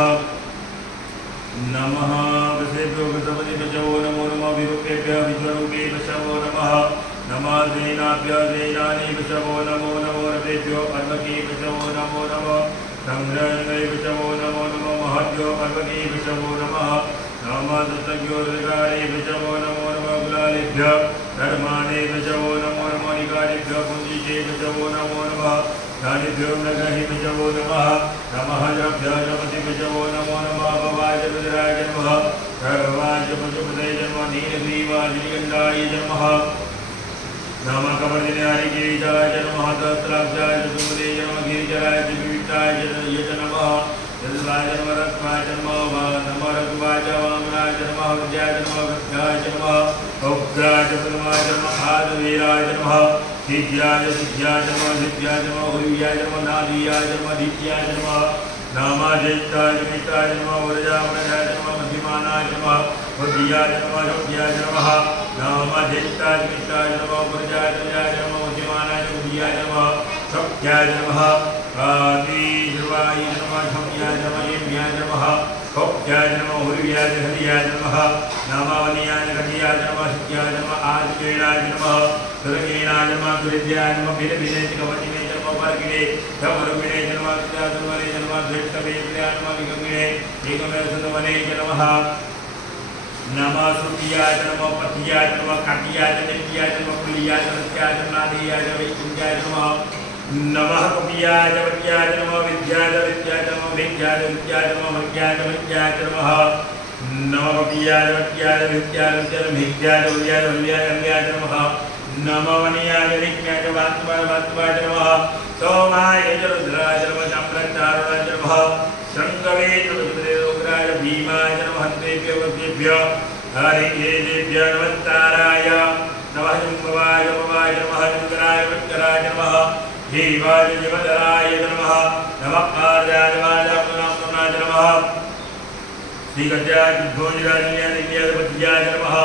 नमः वसेभ्यो गतपति बचवो नमो नमः विरूपेभ्यः विद्वरूपे बचवो नमः नमः जैनाभ्यः जैनानि बचवो नमो नमो रथेभ्यो अर्वके बचवो नमो नमः संग्रहणै विचमो नमो नमो महद्यो पार्वती विचमो नमः नमः दत्तज्ञो ऋगारे विचमो नमो नमः गुलालेभ्य धर्माणे विचमो नमो नमो निकालेभ्य पुंजिषे विचमो नमो नमः दानिभ्यो नगहि विचमो नमः नमः जभ्य जपति विचमो नमो नमः भवाय रुद्राय नमः भगवाय पशुपते जन्म नीलग्रीवाय नीलकण्ठाय नमः नमः कवर्दिन्याय गिरिजाय नमः तत्राक्षाय सुमते नमः गिरिजाय विविक्ताय नमः जलवाय नमः रत्नाय नमः नमः रघुवाय वामनाय नमः विद्याय नमः विद्याय नमः उग्राय परमाय नमः आदिवीराय नमः सिद्ध्याय नमः सिद्ध्याय नमः हुर्याय नमः नादियाय नमः दित्याय नमः नामाजेष्टाय मित्राय नमः वरजामनाय नमः मध्यमानाय नमः बुद्धियाय नमः योग्याय नमः नामाजेष्टाय मित्राय नमः वरजाय नमः मध्यमानाय बुद्धियाय नमः सत्याय नमः आदिर्वाय नमः शम्याय नमः येम्याय नमः कोप्याय नमः हुर्याय हरियाय नमः नामावलियाय घटियाय नमः सिद्ध्याय नमः आदिवेणाय नमः सुरगेणाय नमः सुरिद्याय नमः भिन्नभिन्ने कवचिने नमः वर्गिणे धमरुगिणे नमः विद्याधुमने नमः द्वेष्टवे नमः विगमिणे एकमेव सुतमने नमः नमः सुतियाय नमः पतियाय नमः काटियाय नित्याय नमः कुलियाय नत्याय नादियाय वैकुंठाय नमः नमः कपियाय वत्याय नमः विद्याय नमः विद्याय नमः विद्याय नमः नमः कपियाय वत्याय विद्याय विद्याय वल्याय नमः नमः वनियाय नित्याय वात्माय नमः सोमाय रुद्राय नमः चक्रचारुणाय नमः शृंगवे रुद्राय भीमाय नमः हन्तेभ्यो हरिकेभ्यो नमस्काराय नमः शुम्भवाय नमः शंकराय वक्राय नमः जीवाय जीवधराय नमः नमः कार्याय वाजाय नमः श्रीगजाय भोजराज्ञाय नमः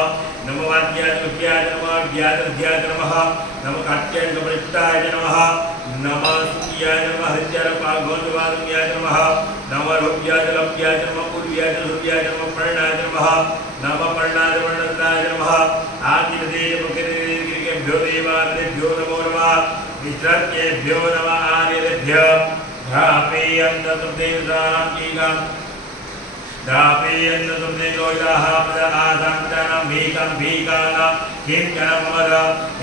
नमो वाद्याय विद्याय नमः व्याध्याय नमः नमः कात्याय प्रयुक्ताय नमः नमः सुत्याय नमः हरिचार पागोन्वाद्याय नमः नमः रोग्याय लभ्याय नमः पूर्व्याय सूर्याय नमः पर्णाय नमः नमः पर्णाय वर्णनाय नमः आदिदेव मुखेभ्यो देवादेभ्यो नमो नमः विश्रत्येभ्यो नमः आदिदेभ्यो ध्यापेयन्तदेवतानां कीगां ध्यापेयन्तदेवताः पद आसां भीकं भीकानां किञ्चनमवद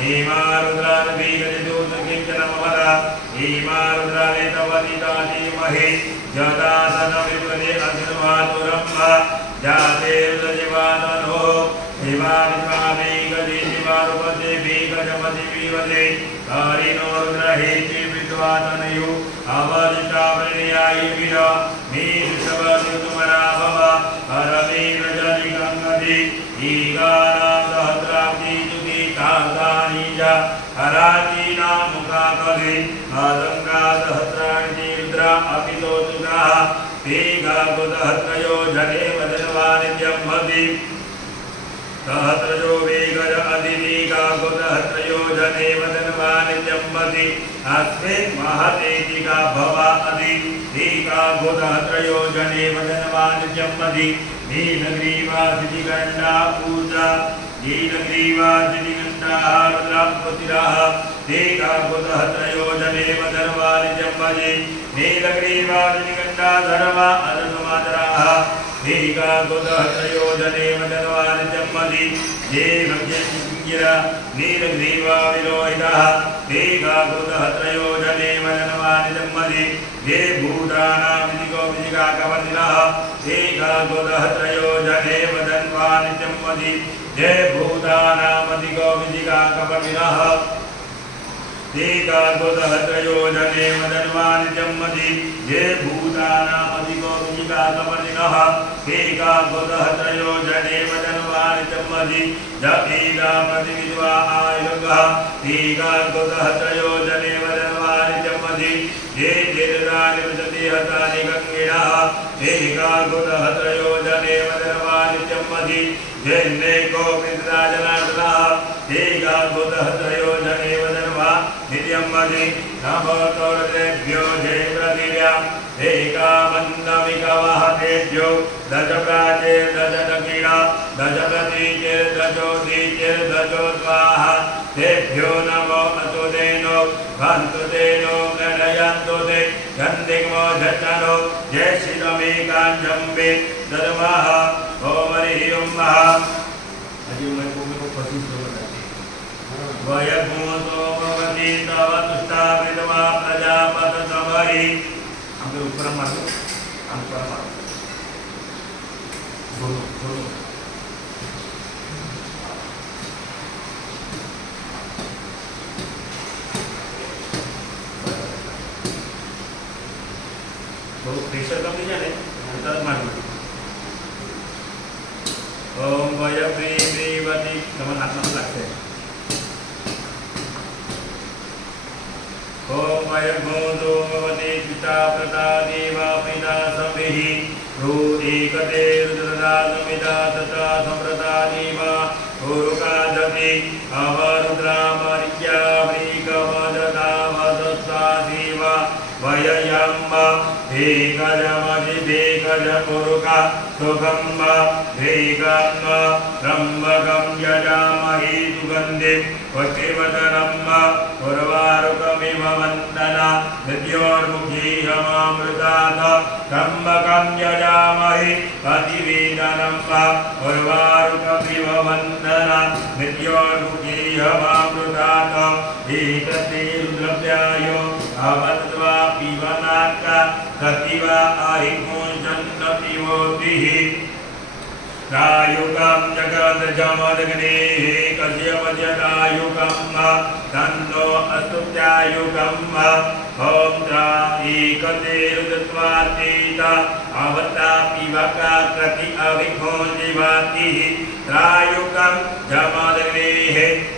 हेमारुद्रान् भीकजदूत किञ्चनमवद हेमारुद्राणे तवदिताधीमहि जटासनविपदे अग्निमातुरं जाते रुद्रजीवाननो हेमाविश्वामेकदे शिवारुपदे भीकजपदे विवदे हरिनो रुद्रहेति विद्वातनयो अवदितावृण्याय विर नीतिशवनुतमरा भव हरवीरजनिगङ्गदे ईगानां सहस्राब्दी जुगे तादानि च हरातीनां मुखाकले आदङ्गा सहस्राणि रुद्रा अपितोतुगाः ते गागुदहत्रयो जने वदनवानित्यं मदि सहस्रजो वेगज अधिवेगा गुदहत्रयो जने वदनवानित्यं मदि अस्मिन् महतेतिका भवा अधि वेगा गुदहत्रयो जने वदनवानित्यं मदि नीलग्रीवासितिगण्डा पूजा नीलग्रीवासितिगण्डाः रुद्रापतिराः वेगा गुदहत्रयो जने वदनवानित्यं मदि नीलग्रीवासितिगण्डा धर्मा अदनुमातराः वेगा गुदहत्रयो जने वदनवानित्यं मदि देवज्ञरा नीलग्रीवा विलोहितः वेगा गुदहत्रयो जने वदनवानित्यं मदि ये भूतानां विजिको विजिकाकवर्तिनः वेगा गुदहत्रयो जने वदनवानित्यं मदि ये भूतानां विजिको विजिकाकवर्तिनः वेगा गुदहत्रयो जने वदनवानित्यं मदि ये भूतानामधिको विजिकाकवर्तिनः वेगा गुदहत्रयो जने वदनवानित्यं मदि जपेगा प्रतिविद्वा आयुगः वेगा गुदहत्रयो जने वदनवानित्यं मदि ये दीर्घानि विशति हतानि गङ्गिणः वेगा गुदहत्रयो जने वदनवानित्यं मदि येन्नेको विद्राजनार्दनः वेगा गुदहत्रयो जने वदनवानित्यं मदि नमो तोरतेभ्यो जय प्रतिव्या वेगा मन्दमिकवहतेभ्यो दश प्राचीर्दश दक्षिणा दश प्रतीचिर्दशो दीचिर्दशो स्वाहा तेभ्यो नमो अतुदेनो vantu te no gadayantu te gandhikmo jatano jeshidami kanjambe dharmaha om hri om maha aji umai ko pati sona vayagmoto bhavati tavatusta vidva prajapata samari ambe upar maru angkar maru bono तो प्रेशर कम नहीं जाने अंतर मार ओम वयप्रीवती नमन आत्मा लगते ओम वयगोदो भवति पिता प्रता देवा पिता समिहि रो एकते रुद्रदा समिता तथा समृता देवा उरुकादति अवरुद्रामरित्या वृकमदता वदस्ता देवा वययम्मा धेकजमधिधेकजमुरुका सुगम्मा धेकम्मा त्र्यम्बकं यजामहे सुगन्धिं वक्रिवदनम्मा उर्वारुकमिव वन्दना मृत्योर्मुखीयमामृतात् त्र्यम्बकं यजामहे प्रतिवेदनम्मा उर्वारुकमिव वन्दना मृत्योर्मुखीयमामृतात् एकते रुद्रव्यायो अवत्वा पिबनाका कतिवा आहिमुञ्जन्नतिवोतिः रायुकं जगदजमदग्नेः कश्यपजटायुकं तन्नो अस्तुत्यायुकं ॐ त्रा एकते रुद्रत्वातीत अवता पिबका कृति अविभोजिवातिः त्रायुकं जमदग्नेः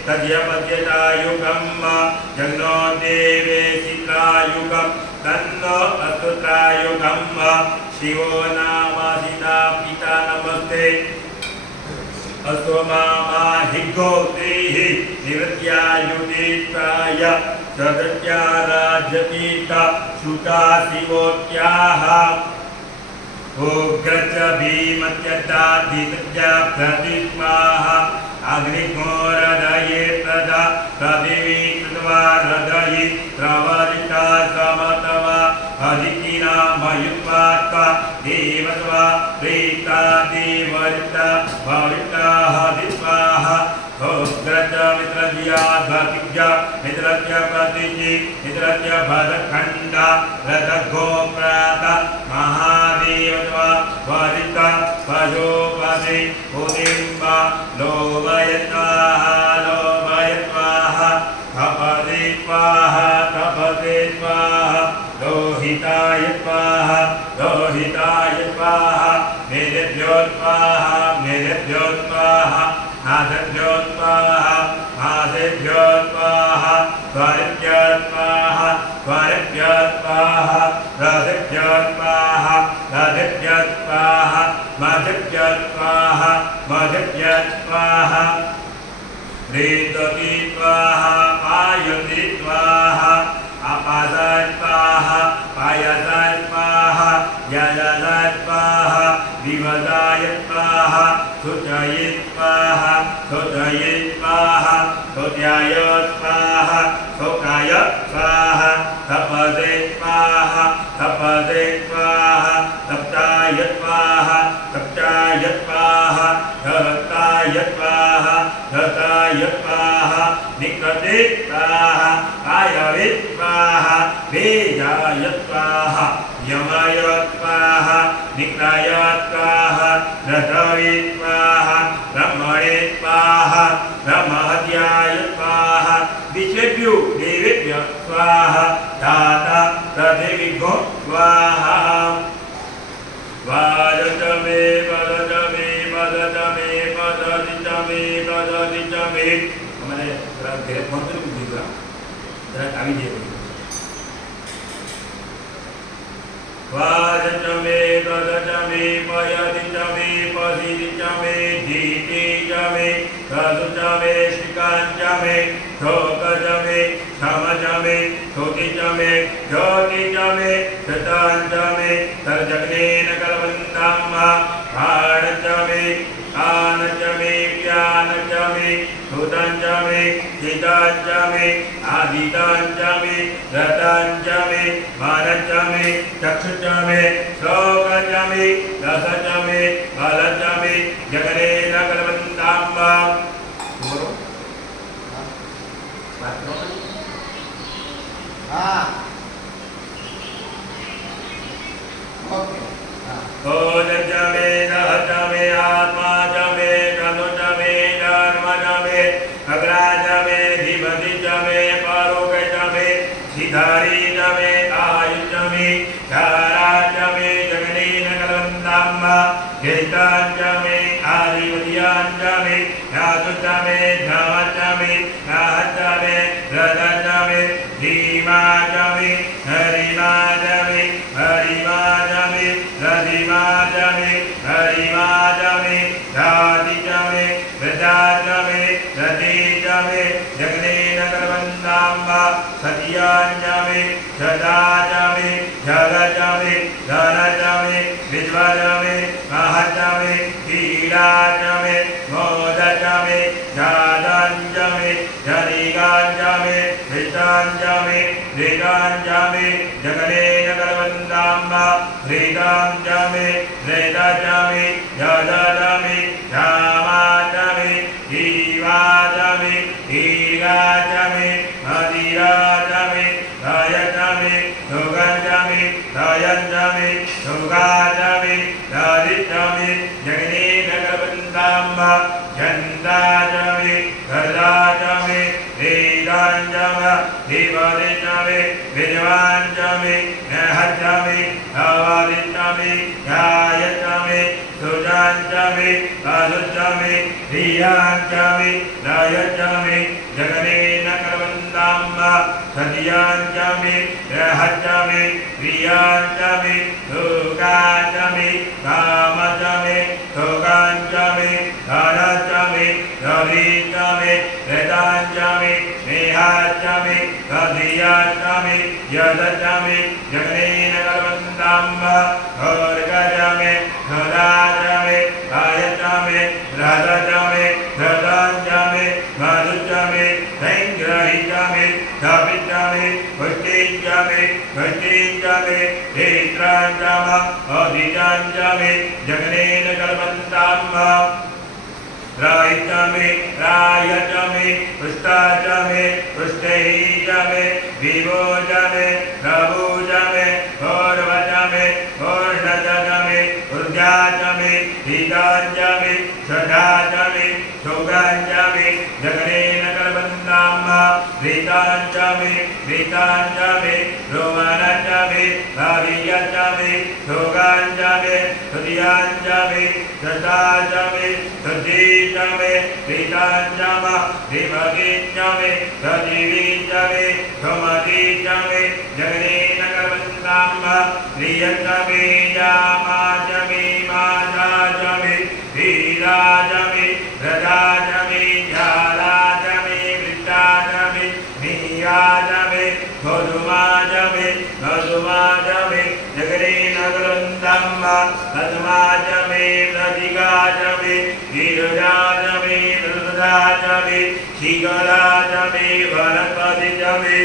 कश्यपजटायुकं जग्नो देवेसि त्रायुकं तन्नो अस्तुत्रायुकं शिवो नामासिता पिता नमस्ते अस्वमाहिगोत्रीः निवृत्यायुतीताय जगत्या राजतीता सुता शिवोत्याः उग्रच भीमत्यदाधित्या प्रतिस्माः अग्निघोरदये प्रदा प्रदिवी कृत्वा हृदयि प्रवरिता समतवा अदितिना मयुत्वात्वा देवत्वा प्रीता देवरिता भविता हदित्वाः उग्रच मित्रज्या भक्तिज्या मित्रज्य प्रतिचि मित्रज्य भदखण्डा रथगोप्राता महादेवत्वा वरिता भजोपति उदिम्बा लोभयत्वाः लोभयत्वाः तपदे स्वाहा तपदे स्वाहा लोहिताय स्वाहा लोहिताय स्वाहा मेरेभ्यो स्वाहा मेरेभ्यो स्वाहा नाथभ्यो स्वाहा नाथेभ्यो स्वाहा स्वरेभ्यो स्वाहा स्वरेभ्यो स्वाहा रथेभ्यो स्वाहा रथेभ्यो स्वाहा मधेभ्यो स्वाहा मधेभ्यो स्वाहा रेतति स्वाहा पायति स्वाहा अपासाय स्वाहा पायसाय स्वाहा यजाय स्वाहा विवदाय स्वाहा सुजये स्वाहा सुजये स्वाहा सुजाय स्वाहा सुकाय स्वाहा तपदे स्वाहा तपदे स्वाहा तप्ताय स्वाहा तप्ताय स्वाहा धताय स्वाहा धताय स्वाहा निकटे स्वाहा आयवे स्वाहा वेदाय स्वाहा यमाय स्वाहा निकाय स्वाहा रथवे स्वाहा ब्रह्मणे स्वाहा ब्रह्महत्याय स्वाहा विश्वेभ्यो देवेभ्यो स्वाहा दाता तदेविघ्नो स्वाहा वदत मे वदत मे वदत मे वदत मे वदत मे हमारे घरे फोन कर बुझिएगा जरा आगे दिए वदत मे वदत मे पयदित मे पसिदित मे धीतित मे तदुत मे श्रीकांत मे शोकज मे समज मे स्तुतिज मे ज्योतिज मे शतांज मे तर्जग्नेन कलवन्तं आणज मे आनज मे ज्ञानज मे सुतंज मे उदिताञ्चामे आदिताञ्चामे रताञ्चामे मानञ्चामे चक्षुचामे शोकचामे रसचामे बालचामे जगने नगरवन्दाम्बा हाँ ओके ओजचामे रहचामे आत्माचामे तनुचामे धर्मचामे अग्राचामे धीमतिचामे पारोकचामे सिधारीचामे आयुचामे धाराचामे जगने नगरवन्दाम्बा हेताचामे आदिवदियाचामे नातुचामे धामाचामे नाहचामे रथचामे धीमाचामे हरिमाचामे हरिमाचामे रधिमाचामे हरिमाचामे धातिचामे रथाचामे रथेचामे जगने नगरवन्दाम्बा सतियाचामे सदाचामे जगचामे धनचामे विश्वचामे महचामे कीडाचामे मोदचामे जादाञ्चामे जनिकाञ्चामे विष्टाञ्चामे रेगाञ्चामे जगने नगरवन्दाम्बा रेगाञ्चामे रेदाचामे जादाचामे धामाचामे जीवाचामे ईगाचामे मदिराचामे रायचामे योगाचामे रायचामे योगाचामे रादिचामे जगने नगरवन्दाम्बा चन्दाचामे गदाचामे वेदाञ्चामे देवादिचामे विद्वाञ्चामे नहचामे अवादिचामे गायचामे सुजाञ्चामे आलुचामे धियाञ्चामे रायचामे जगने नगरवन्दाम्बा सतियाञ्चामे रहचामे प्रियाञ्चामे लोकाचामे कामचामे शोकाञ्चामे धनचामे रविचामे रताञ्चामे मेहाचामे रधियाचामे यदचामे जगने नगरवन्दाम्बा अर्गचामे धराचामे आयचामे राधाचामे धताञ्चामे माधुचामे संग्रहिचामे स्थापिचामे भट्टिचामे भट्टिचामे क्षेत्राञ्चामे अधिचाञ्चामे जगने नगरवन्दाम्बा रायचामे रायचामे पुष्टाचामे पुष्टैचामे विभोचामे प्रभुचामे गौरवचामे गौर्णचामे ऊर्जाचामे हिताचामे सदाचामे शोगाचामे जगने नगरवन्दाम्बा रीताचामे रीताचामे रोमानाचामे भावियाचामे शोगाचामे हृदयाचामे सदाचामे सदीचामे रीताचामा धीमगीचामे सजीवीचामे सोमतीचामे जगने नगरवन्दाम्बा प्रियचामे यामाचामे माचाचामे हीराचामे रथाचामे झालाचामे वृत्ताचामे नीयाचामे मधुमाचामे मधुमाचामे जगने नगरवन्दाम्बा पद्माचामे प्रदिगाचामे गिरिजाचामे नर्मदाचामे शीतलाचामे वनस्पतिचामे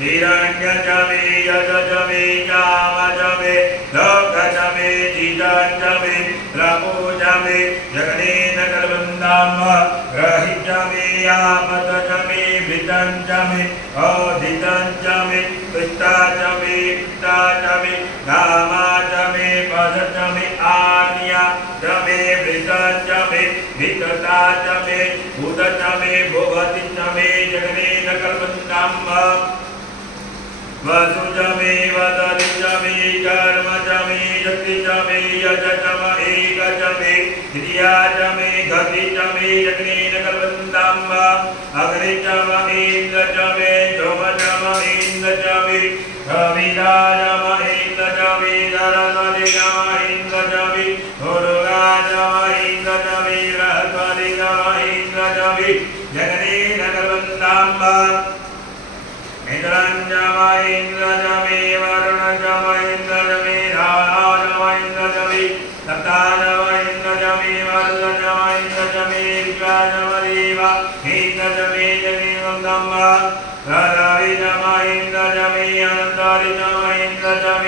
हिरण्यचामे यजचामे चामचामे लोकचामे जिताचामे प्रभुचामे जगने नगरवन्दाम्बा ग्रहिचामे आपतचामे वृताञ्चामे औदिताञ्चामे पुष्टाचामे पिष्टाचामे धामाचामे पदचामे आर्याचामे वृताञ्चामे वितताचामे भूतचामे भोगतिचामे जगने नगरवन्दाम्बा वसुचामे वदतिचामे कर्मचामे यतिचामे यजचामे एकचामे क्रियाचामे गतिचामे जगने नगरवन्दाम्बा अग्निचामे इंद्रचामे सोमचामे इंद्रचामे कविताचामे इंद्रचामे धरमदिचामे इंद्रचामे मुरुगाचामे इंद्रचामे बृहस्पतिचामे इंद्रचामे जगने नगरवन्दाम्बा इंद्रांजमा इंद्रजमे वरुणजमा इंद्रजमे राजमा इंद्रजमे सप्ताजमा इंद्रजमे वरुणजमा इंद्रजमे विश्वाजमा देवा इंद्रजमे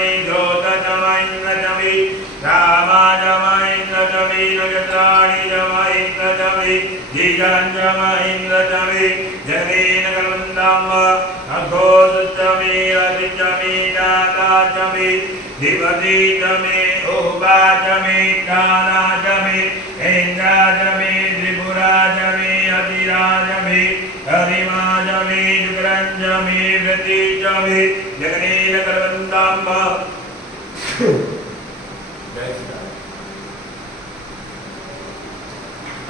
जमी ज्योतजमैन्द्र जमी रामाजमैन्द्र जमी नक्षत्राणि जमैन्द्र जमी जीजञ्जमैन्द्र जमी जमीन कलन्दम्ब अघोषजमी रतिजमी नागाजमी दिवती जमी उपाजमी दानाजमी इंद्राजमी त्रिपुराजमी अतिराजमी हरिमाजमी जुगरंजमी वृतिजमी जगनीन कलन्दम्ब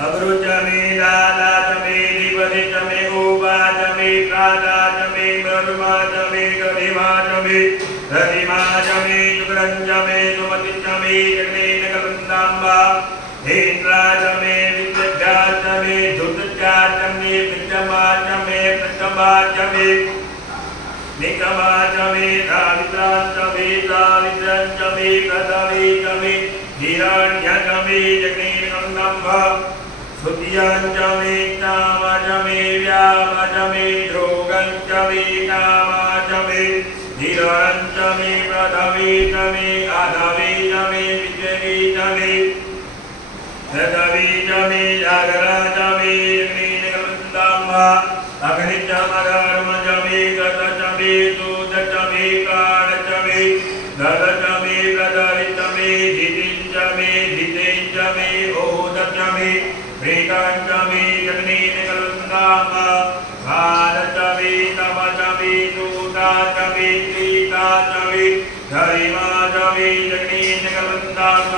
अग्रुजमी लालाजमी दिवतिजमी उपाजमी प्रादाजमी मरुमाजमी गरिमाजमी हरिमाजमी जुगरंजमी सुमतिजमी जगनीन कलन्दम्ब इंद्राजमी विद्याजमी धुतजाजमी विद्यमाजमी प्रथमाजमी निकमाजमी दाविद्राजमी दाविद्रंजमी कदवीजमी हिरण्यजमी जगनीन कलन्दम्ब सुतियंजमी नामजमी व्यामजमी ध्रुवंजमी नामजमी धीरंजमी प्रथवीजमी आधवीजमी विजयीजमी सदवीजमी जागराजमी जगनीन कलन्दम्ब अग्निजमधर्मजमी गतजमी दूतजमी काणजमी दलजमी प्रदविजमी धितिंजमी धितिंजमी ओदजमी प्रीतंजमी जगनीन कलन्दम्ब भारजमी नमजमी दूताजमी तीताजमी धरिमाजमी जगनीन कलन्दम्ब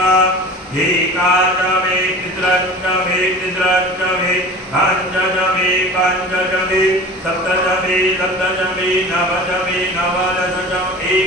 धीकाजमी तिद्रंजमी तिद्रंजमी पंचजमी पंचजमी सप्तजमी सप्तजमी नवजमी नवदशजमी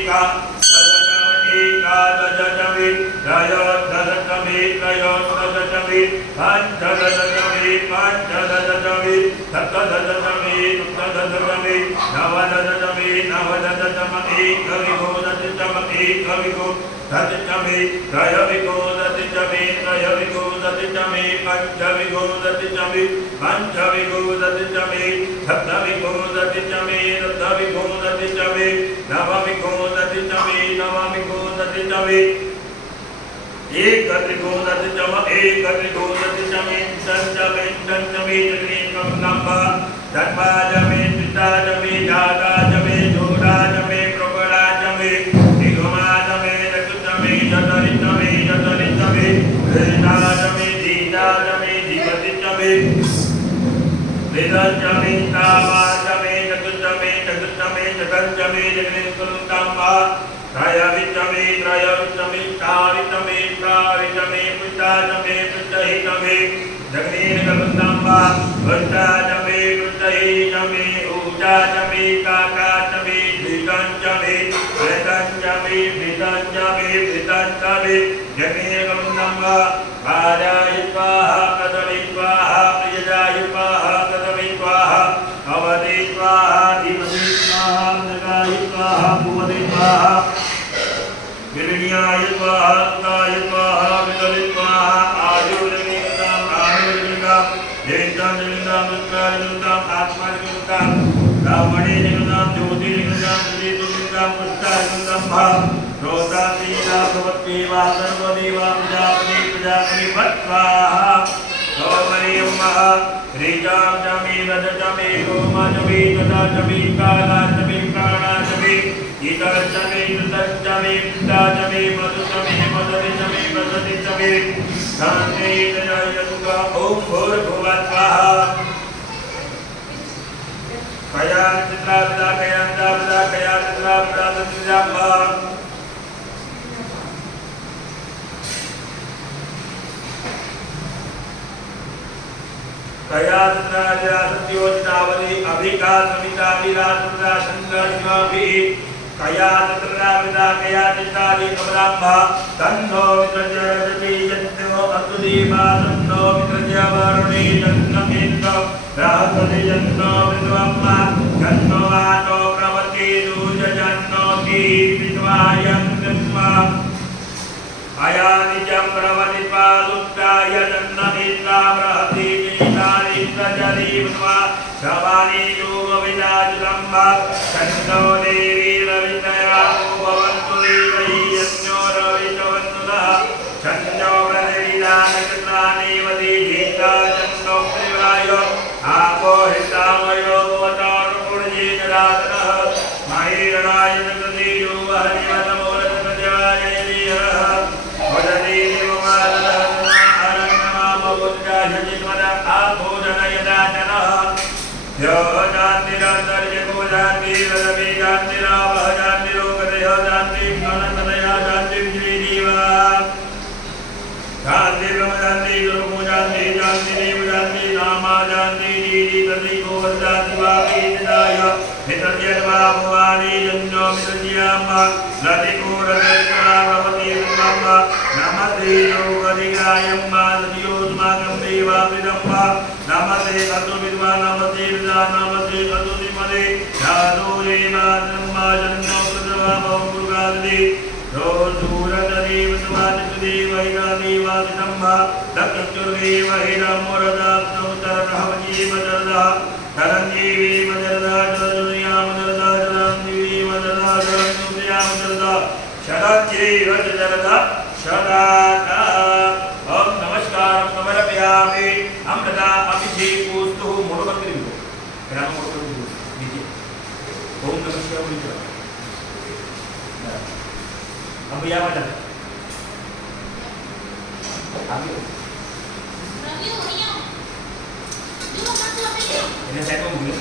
एकादशजमी त्रयोदशजमी त्रयोदशजमी पंचदशजमी पंचदशजमी सप्तदशजमी सप्तदशजमी नवदशजमी नवदशजमी एकविंशतिजमी एकविंशतिजमी त्रयविंशतिजमी त्रयविंशतिजमी पंचविंशतिजमी पंचविंशतिजमी सप्तविंशतिजमी सप्तविंशतिजमी नवविंशतिजमी नवविंशतिजमी एकत्रिंशतिजमी पंचमी जगनीन कलन्दम्ब धर्माजमी पिताजमी दादाजमी धूराजमी प्रबलाजमी निगमाजमी चतुर्जमी चतुरिजमी चतुरिजमी हृदाजमी धीताजमी धीपतिजमी वेदाजमी तामाजमी चतुर्जमी चतुर्जमी चतुर्जमी जगनीन कलन्दम्ब त्रयविजमी त्रयविजमी चारिजमी चारिजमी पिताजमी पितहिजमी जगनीन कलन्दम्ब वृत्ताजमी वृत्तहिजमी ऊजाजमी काकाजमी द्विगंजमी वृतंजमी वृतंजमी वृतंजमी जगनीन कलन्दम्ब आर्याय स्वाहा कदमी स्वाहा प्रियजाय स्वाहा कदमी स्वाहा अवधि स्वाहा धीमहि स्वाहा नगाय स्वाहा भुवति स्वाहा हिरण्याय स्वाहा सुताय स्वाहा विदले स्वाहा आयुर्निकं आयुर्निकं जयन्तनिकं दुष्करनिकं आत्मनिकं रावणेनिकं ज्योतिनिकं सुदीपनिकं पुष्टानिकं भाव रोदातीना भवत्येवा सर्वदेवा प्रजापति प्रजापति स्वाहा गौमरीयम्मः ह्रीजाजमी रजजमी गोमजमी तदाजमी कालाजमी प्राणाजमी ईतरजमी तृतजमी पिताजमी मधुजमी मदरिजमी मदरिजमी शान्तिजययुगा ॐ भूर्भुवः स्वाहा कया चित्राविदा कयांदाविदा कया चित्राविदा तत्रिजाम्बा कया चित्राविदा सत्योचितावली अभिका समिता विरासुरा शंकरज्वाभि कया चित्राविदा कया चित्रादि कमलाम्बा तन्नो वित्रजयति यन्नो अतुदीमा तन्नो वित्रजयवरुणी यन्नो इन्द्रो बृहस्पति यन्नो विद्वम्मा यन्नो आतो प्रवति दूजयन्नो कीर्तित्वायं ब्रह्मा अयानिजं प्रवति पालुक्ताय यन्नो इन्द्रा बृहति नीतानि प्रजलीवन्वा शवानि योगविदाजुलम्बा तन्नो देवी रवितया भवन्तु शांति ज्ञानतया शांति विजयदेवा शांति ब्रह्म शांति गुरु शांति शांति देव शांति नामा शांति दीदी तदि गोवर शांति वाकी निदाय मित्रजन्मा भवानी जन्यो मित्रज्यामा लति गोरजन्मा भवति ब्रह्मा नमस्ते योगदिगायम्मा सदियोस्माकं देवापिदम्मा नमस्ते तत्तु विद्वा नमस्ते विदा नमस्ते तत्तु दिमले साधु देवा ब्रह्मा जन्यो प्रजवा बहुमुगादि दूरदेव सुवादिदेव हिरादेवादिदम्भा दक्षुर्देव हिरामोरदाप्तोत्तरहवजीवदरदा धरञ्जीवीमदरदा जलदुर्यामदरदा जलाञ्जीवीमदरदा जलाञ्जुर्यामदरदा शरञ्जीवदरदा शदाता ओम नमस्कारं समर्पयामि अमृता अभिषेकोस्तु मोडबंदिरिवो ग्राम मोडबंदिरिवो नीचे ओम नमः शिवाय अब या वाला आगे ini saya mau dulu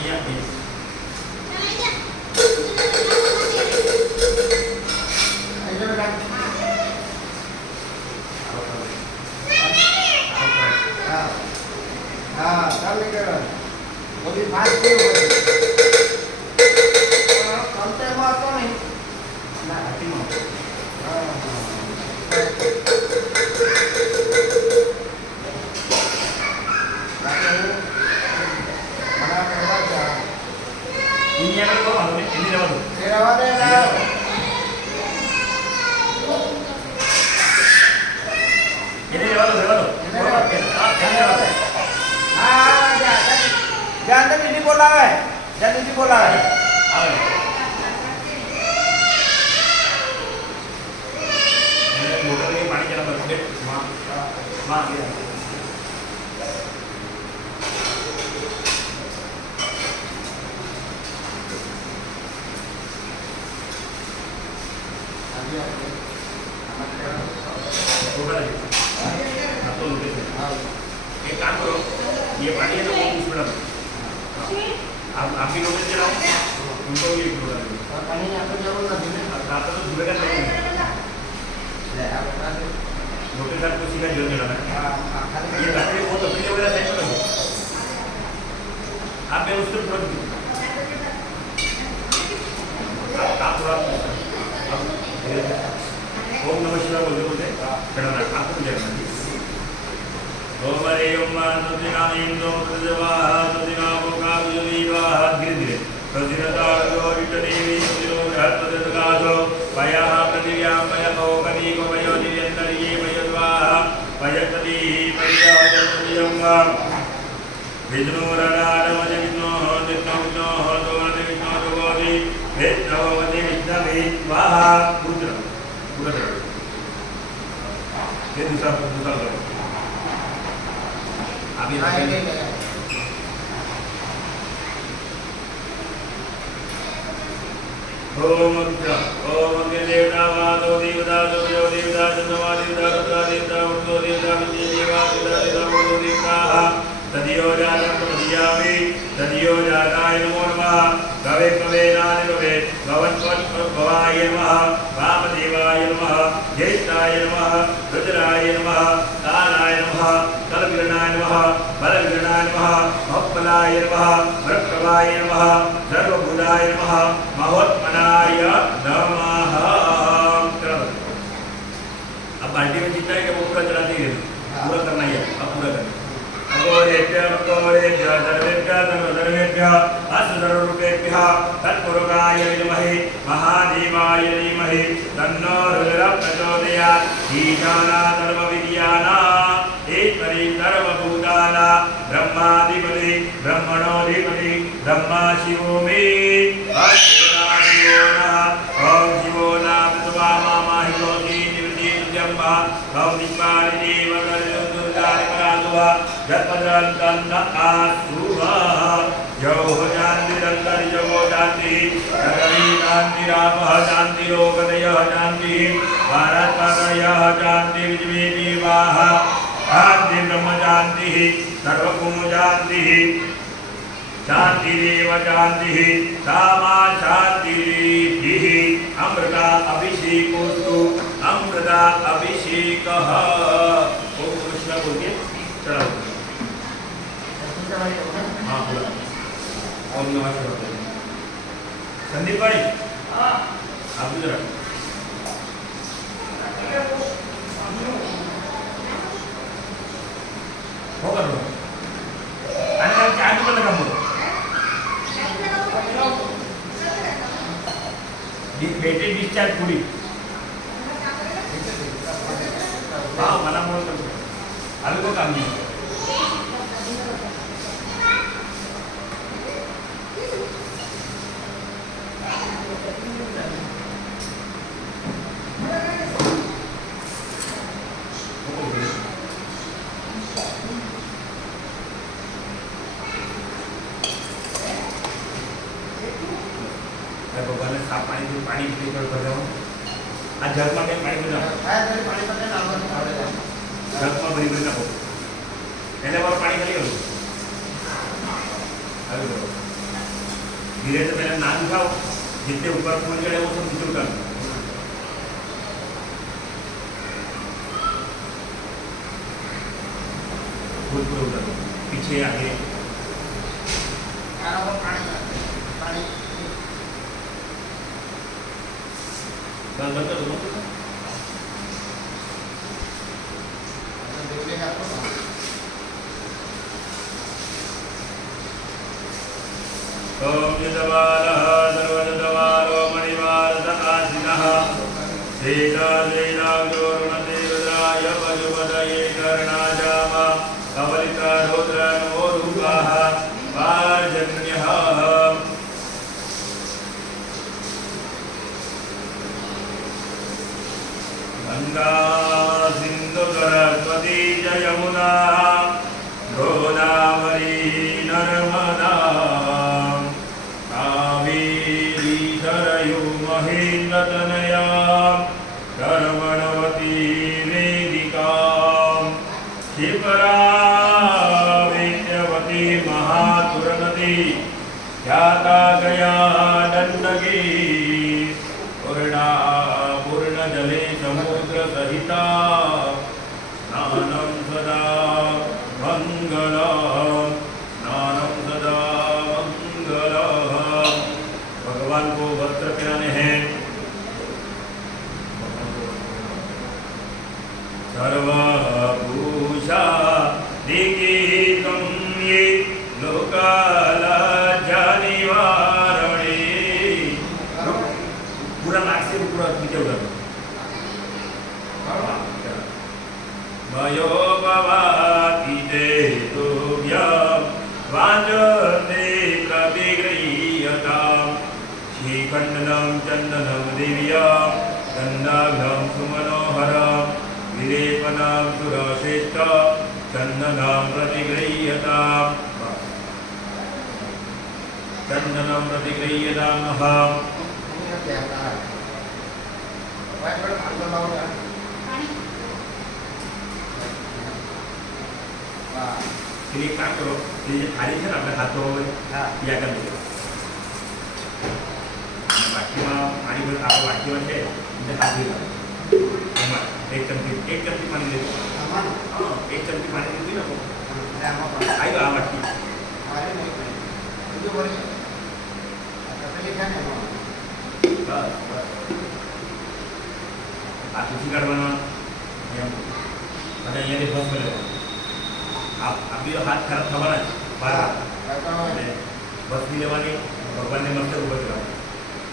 ayah ini ayo kan kali kan lebih pasti konten mau apa nih nah hati mau ini yang kau malu ini dapat jangan ini bola jangan ini bola motor में पानी चला बंद मां मां गया एक काम करो ये पानी है तो वो उसमें आप भी लोग चलाओ उनको भी पानी आपको जरूर ना देने आप तो धुएगा नहीं मोटे साथ को सीधा जोड़ देना ये लकड़ी वो तो पीछे वाला साइड में आप मैं उसको छोड़ दूँ आप पूरा ओम नमः शिवाय बोलते बोलते चढ़ाना आपको जाना ओम हरे ओम तुदिना इंद्रो प्रजवाह तुदिना भोगा विजयवाह धीरे धीरे प्रजिनतार्गो विटदेवी सुदिनो हत्तदगाधो पयः पृथिव्यां पयतो कदीको पयो दिव्यन्तरिये पयद्वाः पयतति पयजन्यं विष्णुरनादमज विष्णोः विष्णोः दोमति विष्णो दोगोति विष्णोवति विष्णवे स्वाहा रुद्र पूरा ये दूसरा करो अभी ओम रुद्र ओम अग्नि देवता वादो देवता देवो देवता चंद्रमा देवता रुद्र देवता उर्दो देवता विजय देवा देवता उर्दो देवता तदियो जातं तदियामि तदियो जाताय नमो नमः कवे कवेनाय कवे भवन्वत् भवाय नमः वामदेवाय नमः ज्येष्ठाय नमः रुद्राय नमः कालाय नमः कलविघ्नाय नमः बलविघ्नाय नमः महत्फलाय नमः वरप्रभाय नमः सर्वभूताय नमः महोत्मनाय नमः। अब बाल्टी में जितना है कि वो पूरा चलाते ही पूरा करना ही है अब पूरा करना अगोरेभ्यः सर्वेभ्यः असुररूपेभ्यः तत्पुरुषाय विद्महे महादेवाय धीमहि तन्नो रुद्रः प्रचोदयात् ईशाना सर्वविद्यानाम् ईश्वरी सर्वभूतानां ब्रह्माधिपति ब्रह्मणोऽधिपति ब्रह्मा शिवो मे शिवो नः ॐ शिवो नाम सुभामाहितोति निवृत्तिर्जम्मा भवतिपारि देवगरुर्गारिपराधुवा जपदन्तन्न आसुवा यो शान्तिरन्तरि जगो शान्तिः नगरी शान्तिरापः शान्तिरोगदयः शान्तिः भारतपतयः शान्तिर्विजयदेवाः शान्तिर्ब्रह्म शान्तिः सर्वभूम शान्तिः शांतिरेव शांतिः सामा शांतिः अमृता अभिषेकोस्तु अमृता अभिषेकः ओम कृष्ण बोल के चढ़ाओ हाँ बोला ओम नमः शिवाय संदीप भाई आप जरा होगा रो आणि काय काय तुला काम होतं बेटे डिस्चार्ज पुढी हाँ मला म्हणून आम्ही को काम नाही भगवान साफ पानी आज जग में पानी जग में भरी भरी नाखो एने बार पानी खाली करो धीरे से पहले नाक उठाओ जितने ऊपर फूल चढ़े वो सब नीचे उतार फूल पूरे उतार पीछे आगे बंद कर दो ओम यदवालः सर्वदवालो मणिवारदकाशिनः श्रीराजैराग्योरुणदेवराय वजुवदये कर्णाजाम कवलिकारोद्रनोरुकाः पार्जन्यः गंगा सिंधु सरस्वती यमुना गोदावरी नर्मदा कावेरी सरयू महेन्द्रतनया कर्मणवती वेदिका क्षिपरा वेद्यवती महातुरनदी ख्याता गया दंडगी पूर्णा जले समुद्र सहिता स्नानं सदा मंगल स्नानं सदा मंगल भगवान को वस्त्र पहनाने हैं सर्वभूषा दिगीतं ये लोकालज्जा निवारणे पूरा नाक से पूरा नीचे उतर मयो भवाति देतोभ्यं वाञ्छते प्रतिगृह्यतां श्रीखण्डनं चन्दनं दिव्यं गन्धाघ्नं सुमनोहरं विलेपनं सुरश्रेष्ठं चन्दनं प्रतिगृह्यतां चन्दनं प्रतिगृह्यतां अहम् ini kan kalau di hari ini ada satu ya kan tu. Maksimum hari ini apa maksimum saya ini tadi lah. Cuma एक चमची पानी ले हाँ एक चमची पानी ले ना आई बात बात की अरे नहीं जो बोले कपड़े लिखा है बस आप उसी कार्ड बना yang ada yang di bawah boleh आप भी हाथ खराब था बना बाहर बस भी लेवानी भगवान ने मंत्र ऊपर चला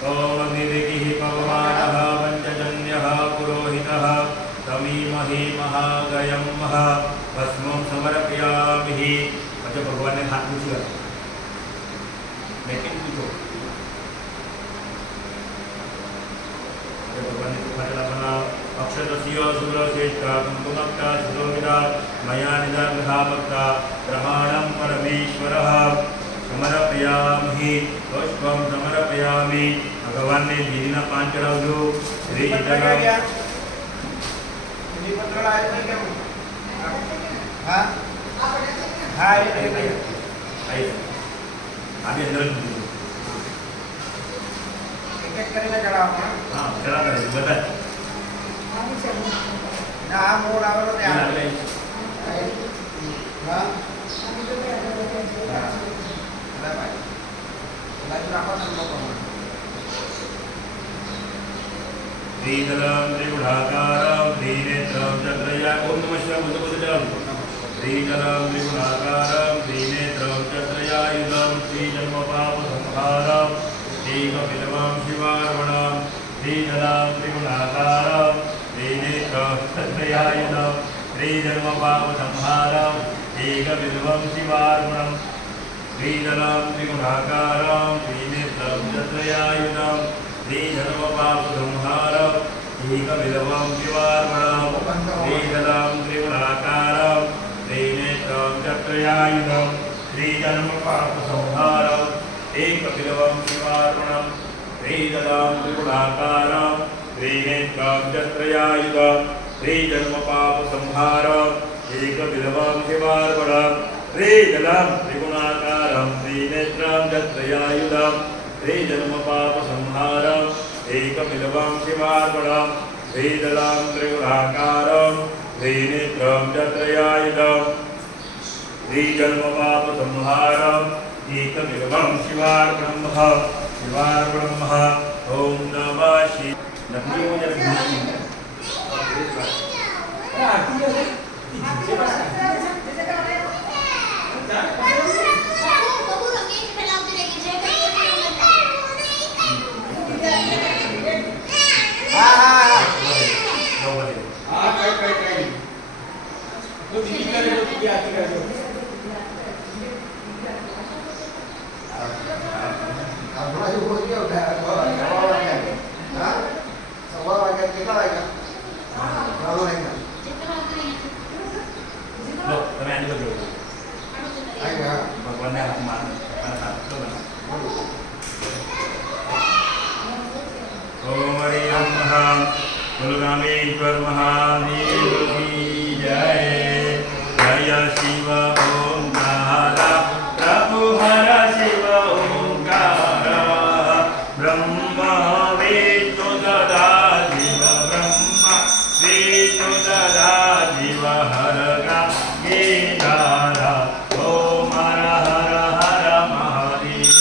ओम अग्निदेवी पवमानः पंचजन्यः पुरोहितः तमीमहि महागयं भस्मं समर्पयामि अच्छा भगवान ने हाथ पूछा लेकिन पूछो भगवान ने पूछा चला बना अक्षरस्य सुरश्रेष्ठा कुंकुमक्ता सुरोहिता मया निदग्धाभक्ता प्रमाणं परमेश्वरः समर्पयामि पुष्पं समर्पयामि भगवान ने जीना पान चढ़ावજો श्री जगन्नाथ ये पत्र आए थे क्या हां हां ये आई आगे अंदर कीजिए। એક કરીને ચડાવો हाँ चला कर बता આવી છે ના આ મોડ આવેલો ये ત્યાં लग रही હા આવી તો બે આગળ હા બરાબર લાઈન રાખો ને લોકો श्रीधरं त्रिगुणाकारं त्रिनेत्रं चक्रया ओम नमः शिवाय बुद्ध बुद्ध जलम श्रीधरं त्रिगुणाकारं त्रिनेत्रं चक्रयायुधं श्रीजन्मपापसंहारं श्रीकपिलवं शिवार्पणं श्रीधरं त्रिगुणाकारं त्रिनेत्रं चक्रयायुधं श्रीजन्मपापसंहारं श्रीकपिलवं शिवार्पणं श्रीधरं त्रिगुणाकारं त्रिनेत्रं चक्रयायुधं श्रीधर्मपापसंहारं एकविलवं शिवार्पणं श्रीधरं त्रिगुणाकारं त्रिनेत्रं चक्रयायुधं श्रीधर्मपापसंहारं एकविलवं शिवार्पणं श्रीधरं त्रिगुणाकारं त्रिनेत्रं चक्रयायुधं श्रीधर्मपापसंहारं एकविलवं शिवार्पणं श्रीधरं त्रिगुणाकारं त्रिनेत्रं चक्रयायुधं श्रीजन्मपापसंहारं एकविलवं शिवार्पणं श्रीधरं त्रिगुणाकारं त्रिनेत्रं चक्रयायुधं श्रीजन्मपापसंहारं एकविलवं शिवार्पणं ॐ नमः હા હા હા शिवाय હા કઈ તો બીજી કરે તો બીજી આથી કરજો આપણા જો બોલ ગયો સવા વાગ્યા કેટલા વાગ્યા 9 વાગ્યા Loh, તમે આની બાજુ જોજો. આઈ ગયા ભગવાનને હાથમાં હાથ તો બના. ओम हरि नमः कुलरामेश्वर महादेव की जय जय शिव ओंकार प्रभु हर शिव ओंकार ब्रह्मा विष्णु सदा शिव ब्रह्मा विष्णु सदा शिव हर गा केदारा ओम हर हर हर महादेव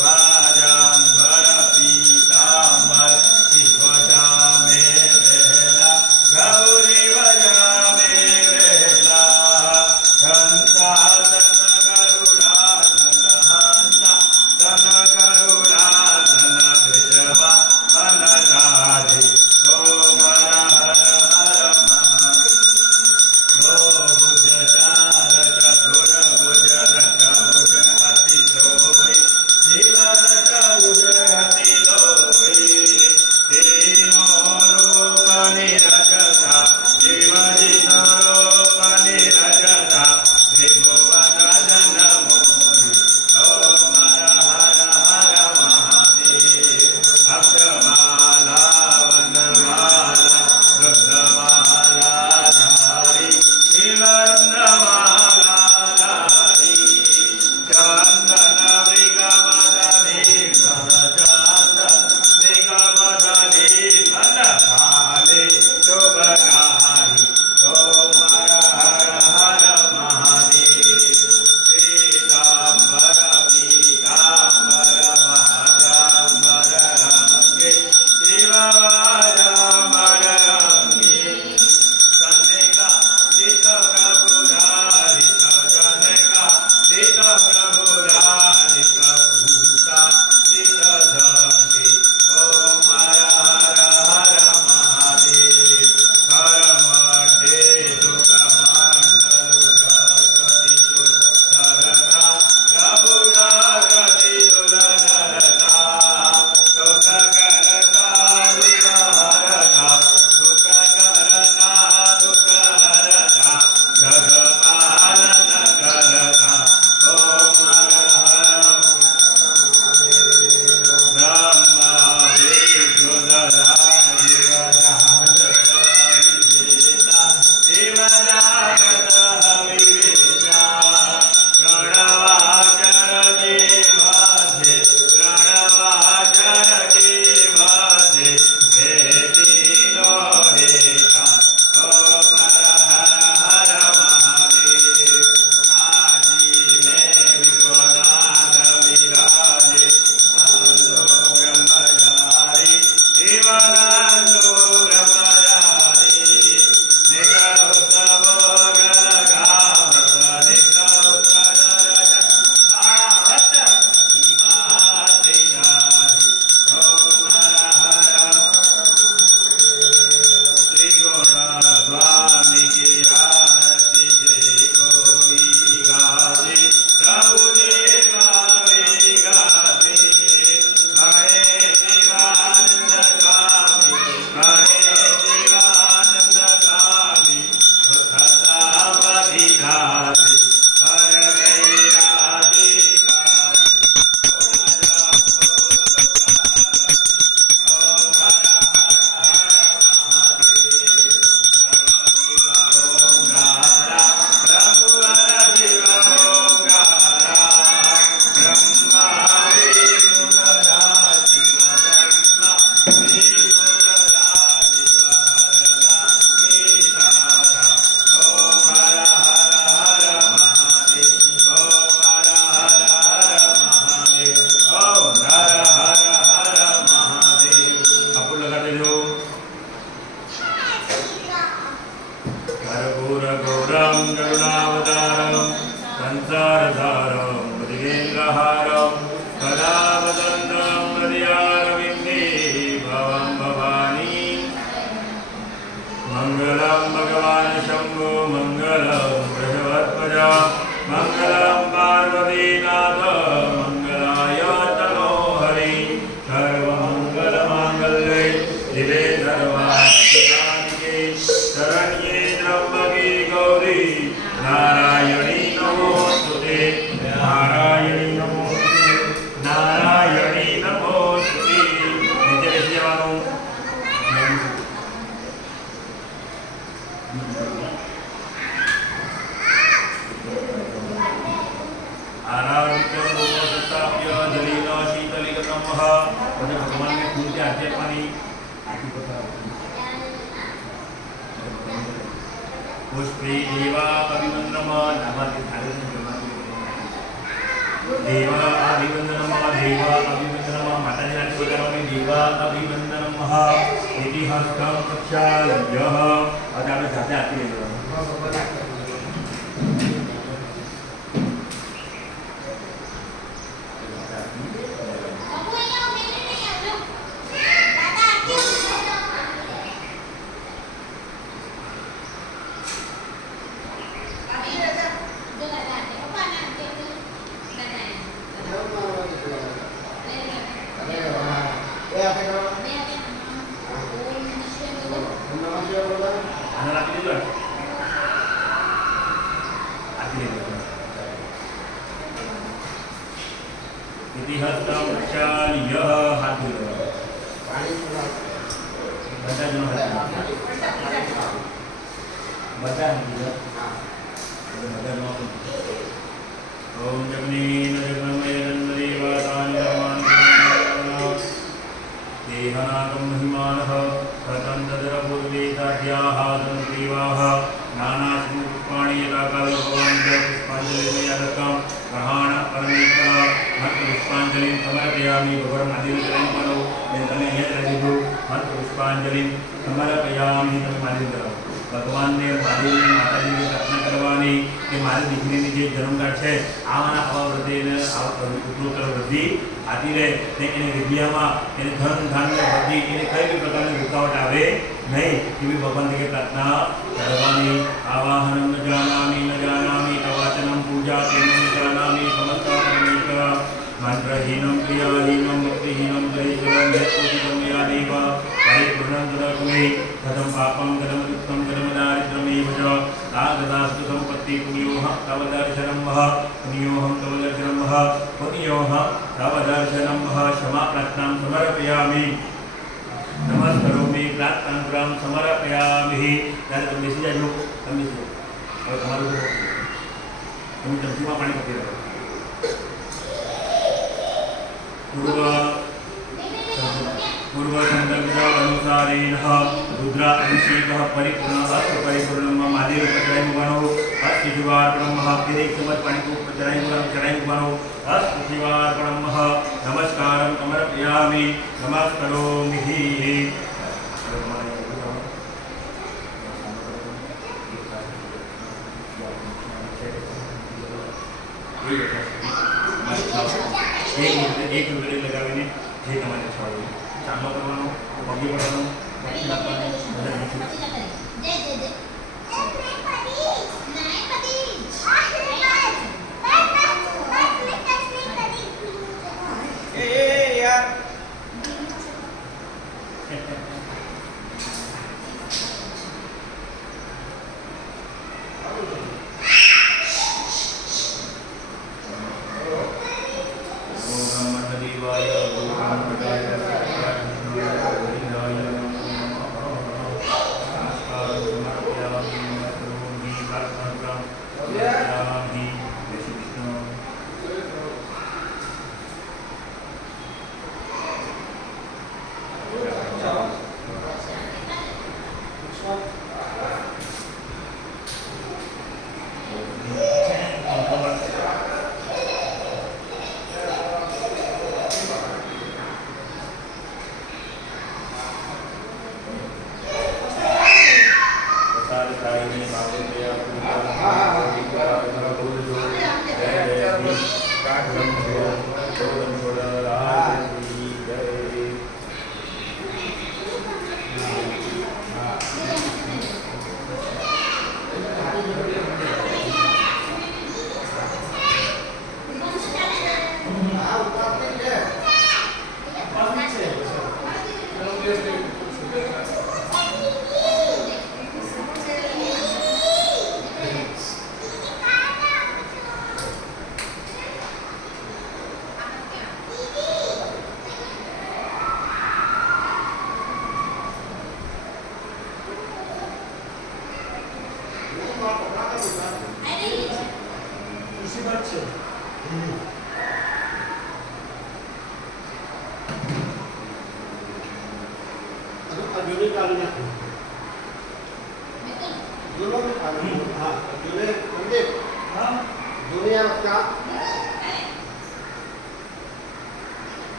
वाजांबर पीतांबर शिवजा में रहला गौरी वजा में रहला પૂર્વ સંકલ્પ अनुसारेण रुद्र अभिषेकः परिपूर्णः अस्तु परिपूर्णं महादेव चढ़ाई अस्तु शिवार्पणं महादेव पाणिको चढ़ाई अस्तु शिवार्पणं नमस्कारं समर्पयामि नमस्करोमि एक मिनट लगाવીને જે તમારે છોડવું ચાલો કરવાનો પગે પડવાનું પછી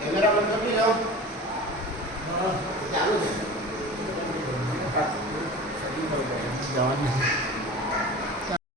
कैमरा बंद कर लो चालू है